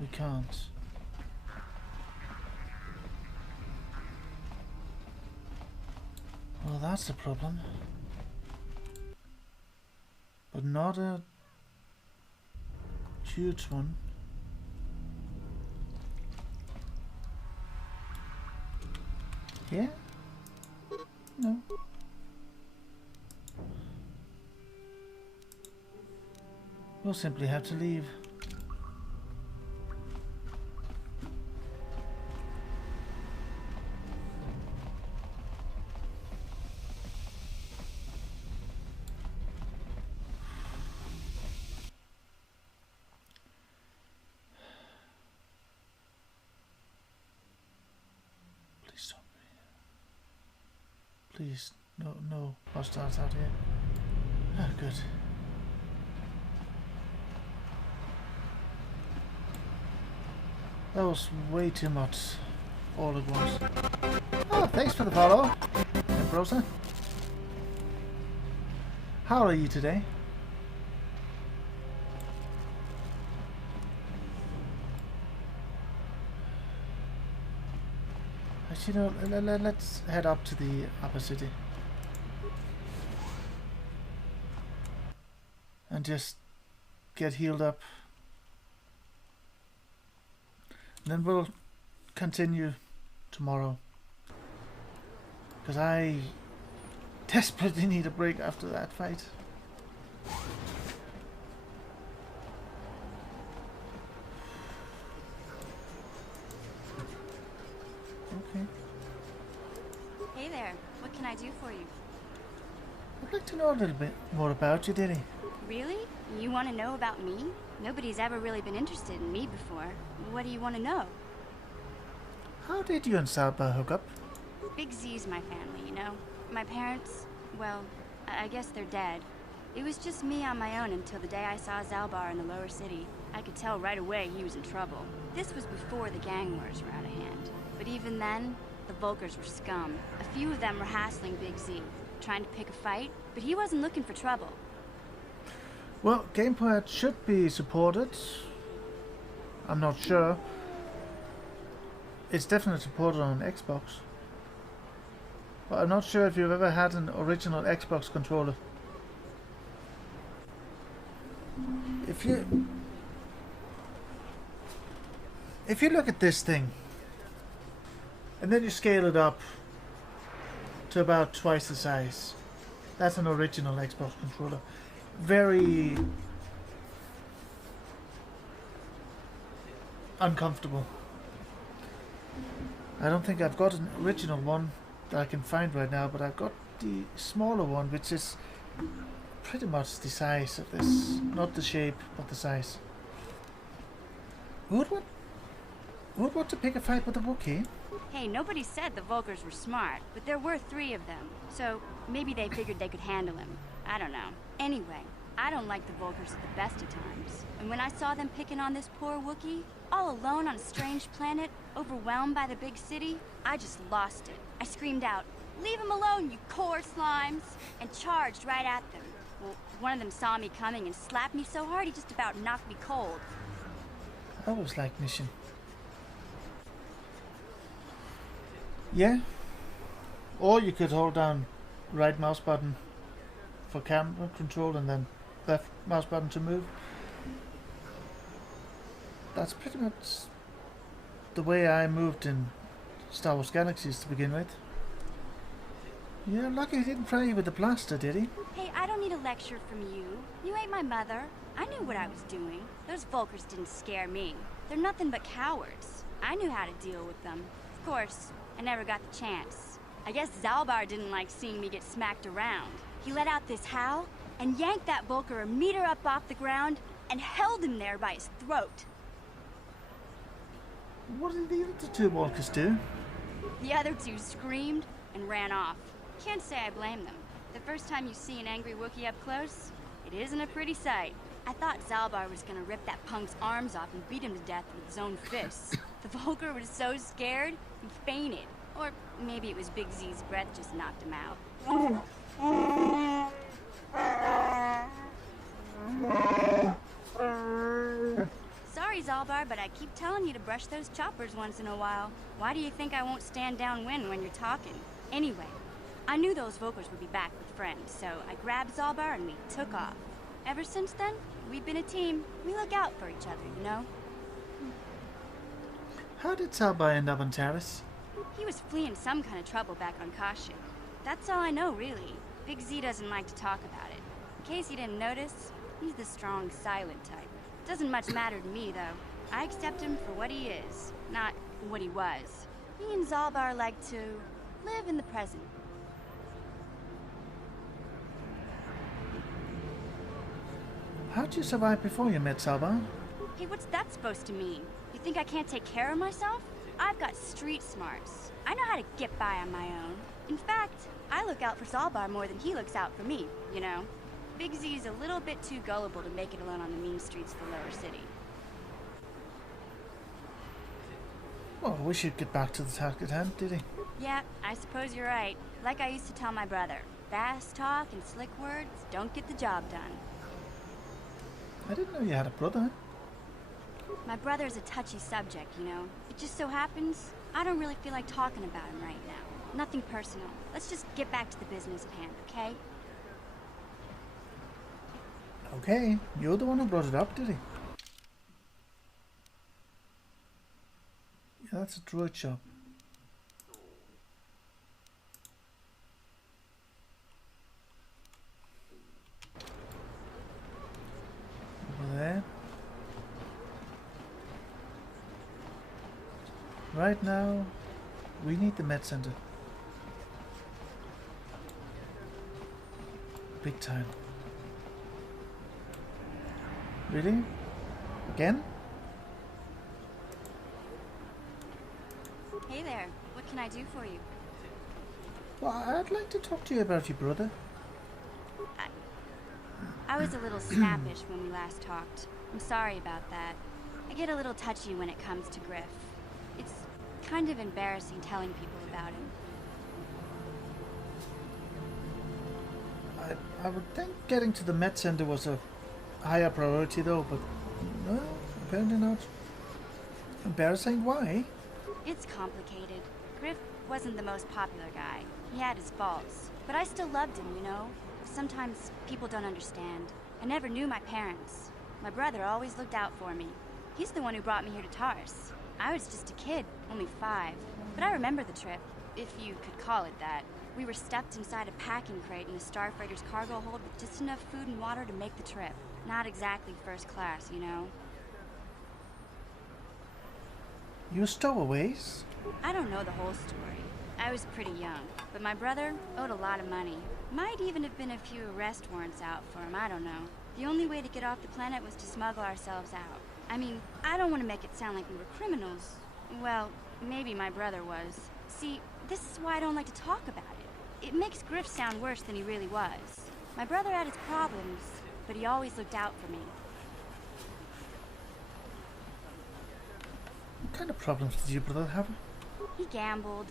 we can't. Well, that's a problem. But not a huge one. Yeah? No. We'll simply have to leave. Please, no hostiles out here. Ah, good. That was way too much all at once. Oh, thanks for the follow, Ambrosa. How are you today? You know, let's head up to the upper city and just get healed up. And then we'll continue tomorrow, because I desperately need a break after that fight. Okay. Hey there, what can I do for you? I'd like to know a little bit more about you, Diddy. Really? You want to know about me? Nobody's ever really been interested in me before. What do you want to know? How did you and Salba hook up? Big Z's my family, you know? My parents, well, I guess they're dead. It was just me on my own until the day I saw Zalbar in the lower city. I could tell right away he was in trouble. This was before the gang wars were out of hand. But even then, the Vulkars were scum. A few of them were hassling Big Z, trying to pick a fight, but he wasn't looking for trouble. Well, gameplay should be supported. I'm not sure. It's definitely supported on Xbox. But I'm not sure if you've ever had an original Xbox controller. If you look at this thing, and then you scale it up to about twice the size, that's an original Xbox controller. Very uncomfortable. I don't think I've got an original one that I can find right now, but I've got the smaller one, which is pretty much the size of this. Not the shape, but the size. Who would want to pick a fight with a Wookiee? Hey, nobody said the Vulkars were smart, but there were 3 of them. So maybe they figured they could handle him. I don't know. Anyway, I don't like the Vulkars at the best of times. And when I saw them picking on this poor Wookiee, all alone on a strange planet, overwhelmed by the big city, I just lost it. I screamed out, Leave them alone, you core slimes! And charged right at them. Well, one of them saw me coming and slapped me so hard he just about knocked me cold. I always like mission. Yeah. Or you could hold down right mouse button for camera control and then left mouse button to move. That's pretty much the way I moved in Star Wars Galaxies to begin with. Yeah, lucky he didn't fry you with the blaster, did he? Hey, I don't need a lecture from you. You ain't my mother. I knew what I was doing. Those Volkers didn't scare me. They're nothing but cowards. I knew how to deal with them. Of course, I never got the chance. I guess Zalbar didn't like seeing me get smacked around. He let out this howl and yanked that Volker a meter up off the ground and held him there by his throat. What did the other two walkers do? The other two screamed and ran off. Can't say I blame them. The first time you see an angry Wookiee up close, it isn't a pretty sight. I thought Zalbar was gonna rip that punk's arms off and beat him to death with his own fists. The Volker was so scared, he fainted. Or maybe it was Big Z's breath just knocked him out. Sorry, Zalbar, but I keep telling you to brush those choppers once in a while. Why do you think I won't stand downwind when you're talking? Anyway, I knew those Volkers would be back with friends, so I grabbed Zalbar and we took off. Ever since then, we've been a team. We look out for each other, you know? How did Zalbar end up on Taris? He was fleeing some kind of trouble back on Kashyyyk. That's all I know, really. Big Z doesn't like to talk about it. In case you didn't notice, he's the strong, silent type. Doesn't much matter to me, though. I accept him for what he is, not what he was. He and Zalbar like to live in the present. How'd you survive before you met Zalbar? Hey, what's that supposed to mean? You think I can't take care of myself? I've got street smarts. I know how to get by on my own. In fact, I look out for Zalbar more than he looks out for me, you know? Big Z's a little bit too gullible to make it alone on the mean streets of the lower city. Well, we should get back to the task at hand, did he? Yeah, I suppose you're right. Like I used to tell my brother, fast talk and slick words don't get the job done. I didn't know you had a brother. My brother's a touchy subject, you know. It just so happens, I don't really feel like talking about him right now. Nothing personal. Let's just get back to the business at hand, okay? Okay, you're the one who brought it up, did he? Yeah, that's a droid shop. Over there. Right now, we need the med center. Big time. Really? Again? Hey there, what can I do for you? Well, I'd like to talk to you about your brother. I was a little snappish when we last talked. I'm sorry about that. I get a little touchy when it comes to Griff. It's kind of embarrassing telling people about him. I would think getting to the med center was a higher priority though, but no, apparently not. Embarrassing? Why? It's complicated. Griff wasn't the most popular guy. He had his faults. But I still loved him, you know? Sometimes people don't understand. I never knew my parents. My brother always looked out for me. He's the one who brought me here to Taris. I was just a kid, only 5. But I remember the trip, if you could call it that. We were stuffed inside a packing crate in the Starfighter's cargo hold with just enough food and water to make the trip. Not exactly first class, you know? You stowaways? I don't know the whole story. I was pretty young, but my brother owed a lot of money. Might even have been a few arrest warrants out for him, I don't know. The only way to get off the planet was to smuggle ourselves out. I mean, I don't want to make it sound like we were criminals. Well, maybe my brother was. See, this is why I don't like to talk about it. It makes Griff sound worse than he really was. My brother had his problems, but he always looked out for me. What kind of problems did your brother have? He gambled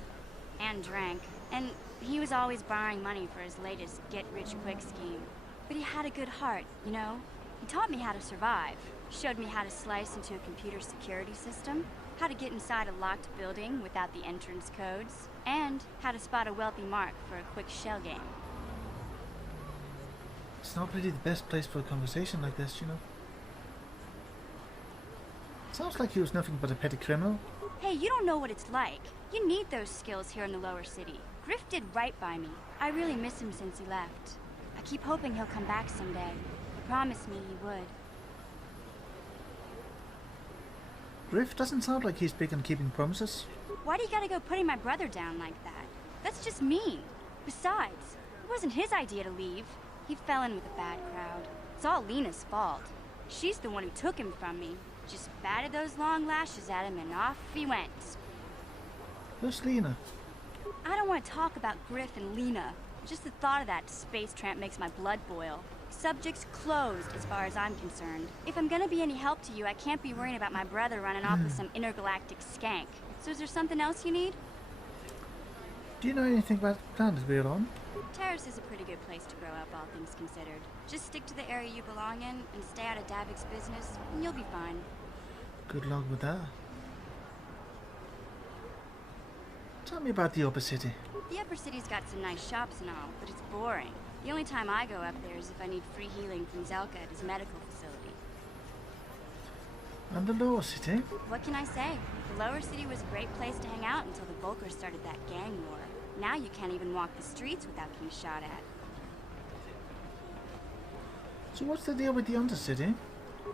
and drank, and He was always borrowing money for his latest get-rich-quick scheme. But he had a good heart, you know? He taught me how to survive. Showed me how to slice into a computer security system, how to get inside a locked building without the entrance codes, and how to spot a wealthy mark for a quick shell game. It's not really the best place for a conversation like this, you know. Sounds like he was nothing but a petty criminal. Hey, you don't know what it's like. You need those skills here in the lower city. Griff did right by me. I really miss him since he left. I keep hoping he'll come back someday. He promised me he would. Griff doesn't sound like he's big on keeping promises. Why do you gotta go putting my brother down like that? That's just mean. Besides, it wasn't his idea to leave. He fell in with a bad crowd. It's all Lena's fault. She's the one who took him from me. Just batted those long lashes at him and off he went. Who's Lena? I don't want to talk about Griff and Lena. Just the thought of that space tramp makes my blood boil. Subject's closed as far as I'm concerned. If I'm gonna be any help to you, I can't be worrying about my brother running off with some intergalactic skank. So is there something else you need? Do you know anything about the planet we're on? Taris is a pretty good place to grow up, all things considered. Just stick to the area you belong in and stay out of Davik's business, and you'll be fine. Good luck with that. Tell me about the upper city. The upper city's got some nice shops and all, but it's boring. The only time I go up there is if I need free healing from Zelka at his medical facility. And the lower city? What can I say? The lower city was a great place to hang out until the Volkers started that gang war. Now you can't even walk the streets without getting shot at. So what's the deal with the Undercity?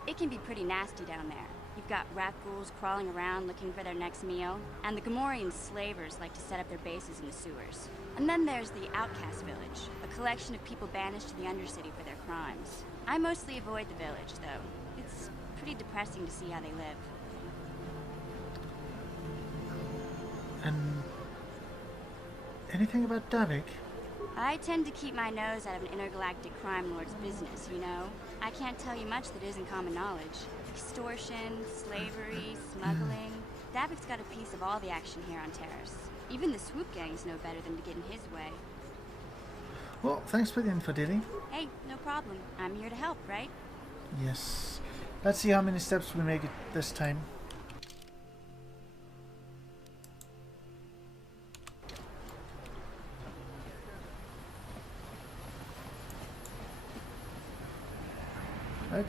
It can be pretty nasty down there. You've got rat ghouls crawling around looking for their next meal, and the Gamorrean slavers like to set up their bases in the sewers. And then there's the Outcast Village, a collection of people banished to the Undercity for their crimes. I mostly avoid the village, though. It's pretty depressing to see how they live. And anything about Davik? I tend to keep my nose out of an intergalactic crime lord's business, you know? I can't tell you much that isn't common knowledge. Extortion, slavery, smuggling. Davik's got a piece of all the action here on Taris. Even the swoop gangs know better than to get in his way. Well, thanks for the info, Dilly. Hey, no problem. I'm here to help, right? Yes. Let's see how many steps we make it this time. Right.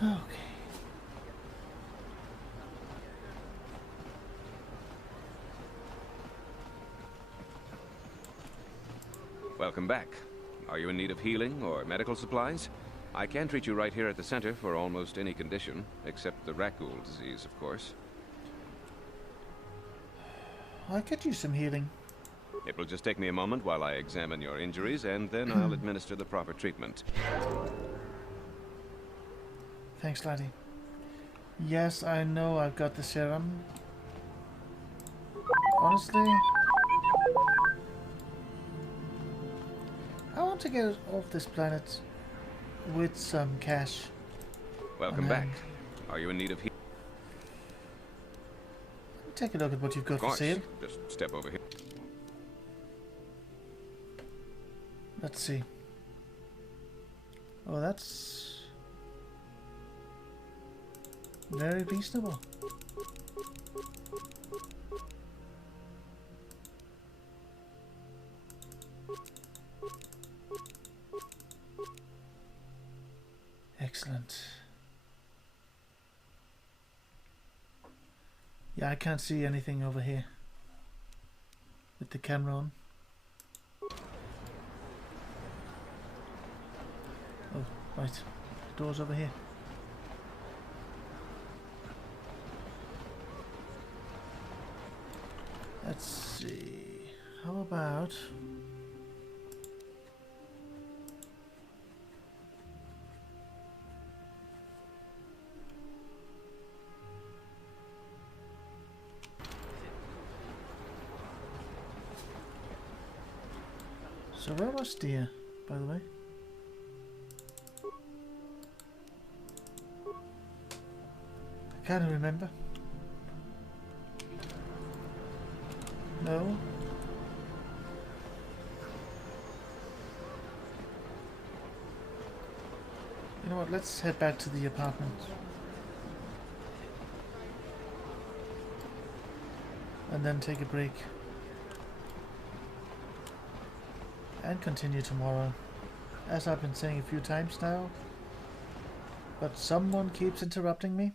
Okay. Welcome back. Are you in need of healing or medical supplies? I can treat you right here at the center for almost any condition, except the rat ghoul disease, of course. I could use some healing. It will just take me a moment while I examine your injuries, and then I'll administer the proper treatment. Thanks, laddie. Yes, I know I've got the serum. Honestly, I want to get off this planet with some cash. Welcome back. Are you in need of healing? Take a look at what you've got for sale. Just step over here. Let's see. Oh, that's very reasonable. Excellent. Yeah, I can't see anything over here with the camera on. Oh, right. The door's over here. Let's see. How about... So where was Deer, by the way? I can't remember. No. You know what, let's head back to the apartment. And then take a break. And continue tomorrow. As I've been saying a few times now. But someone keeps interrupting me.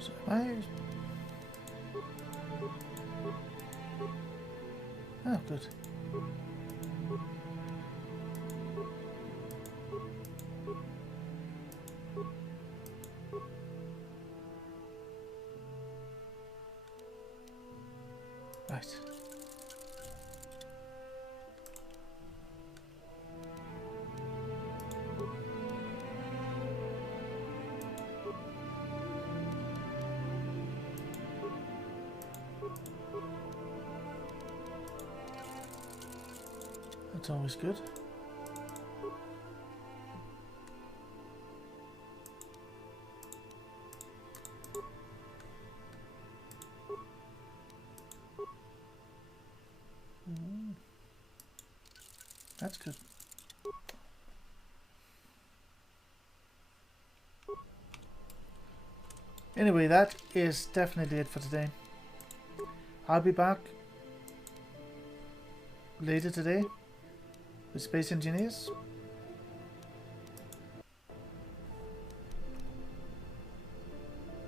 So oh, good. Right. That's always good. That's good. Anyway, that is definitely it for today. I'll be back later today with Space Engineers.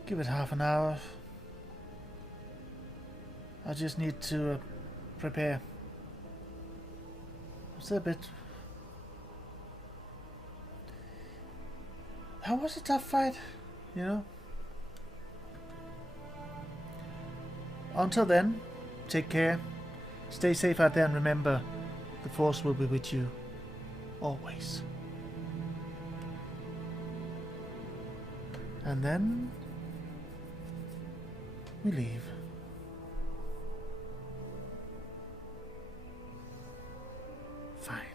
Give it half an hour. I just need to prepare. It's a bit... That was a tough fight, you know? Until then, take care. Stay safe out there and remember, the Force will be with you. Always. And then... we leave. Fine.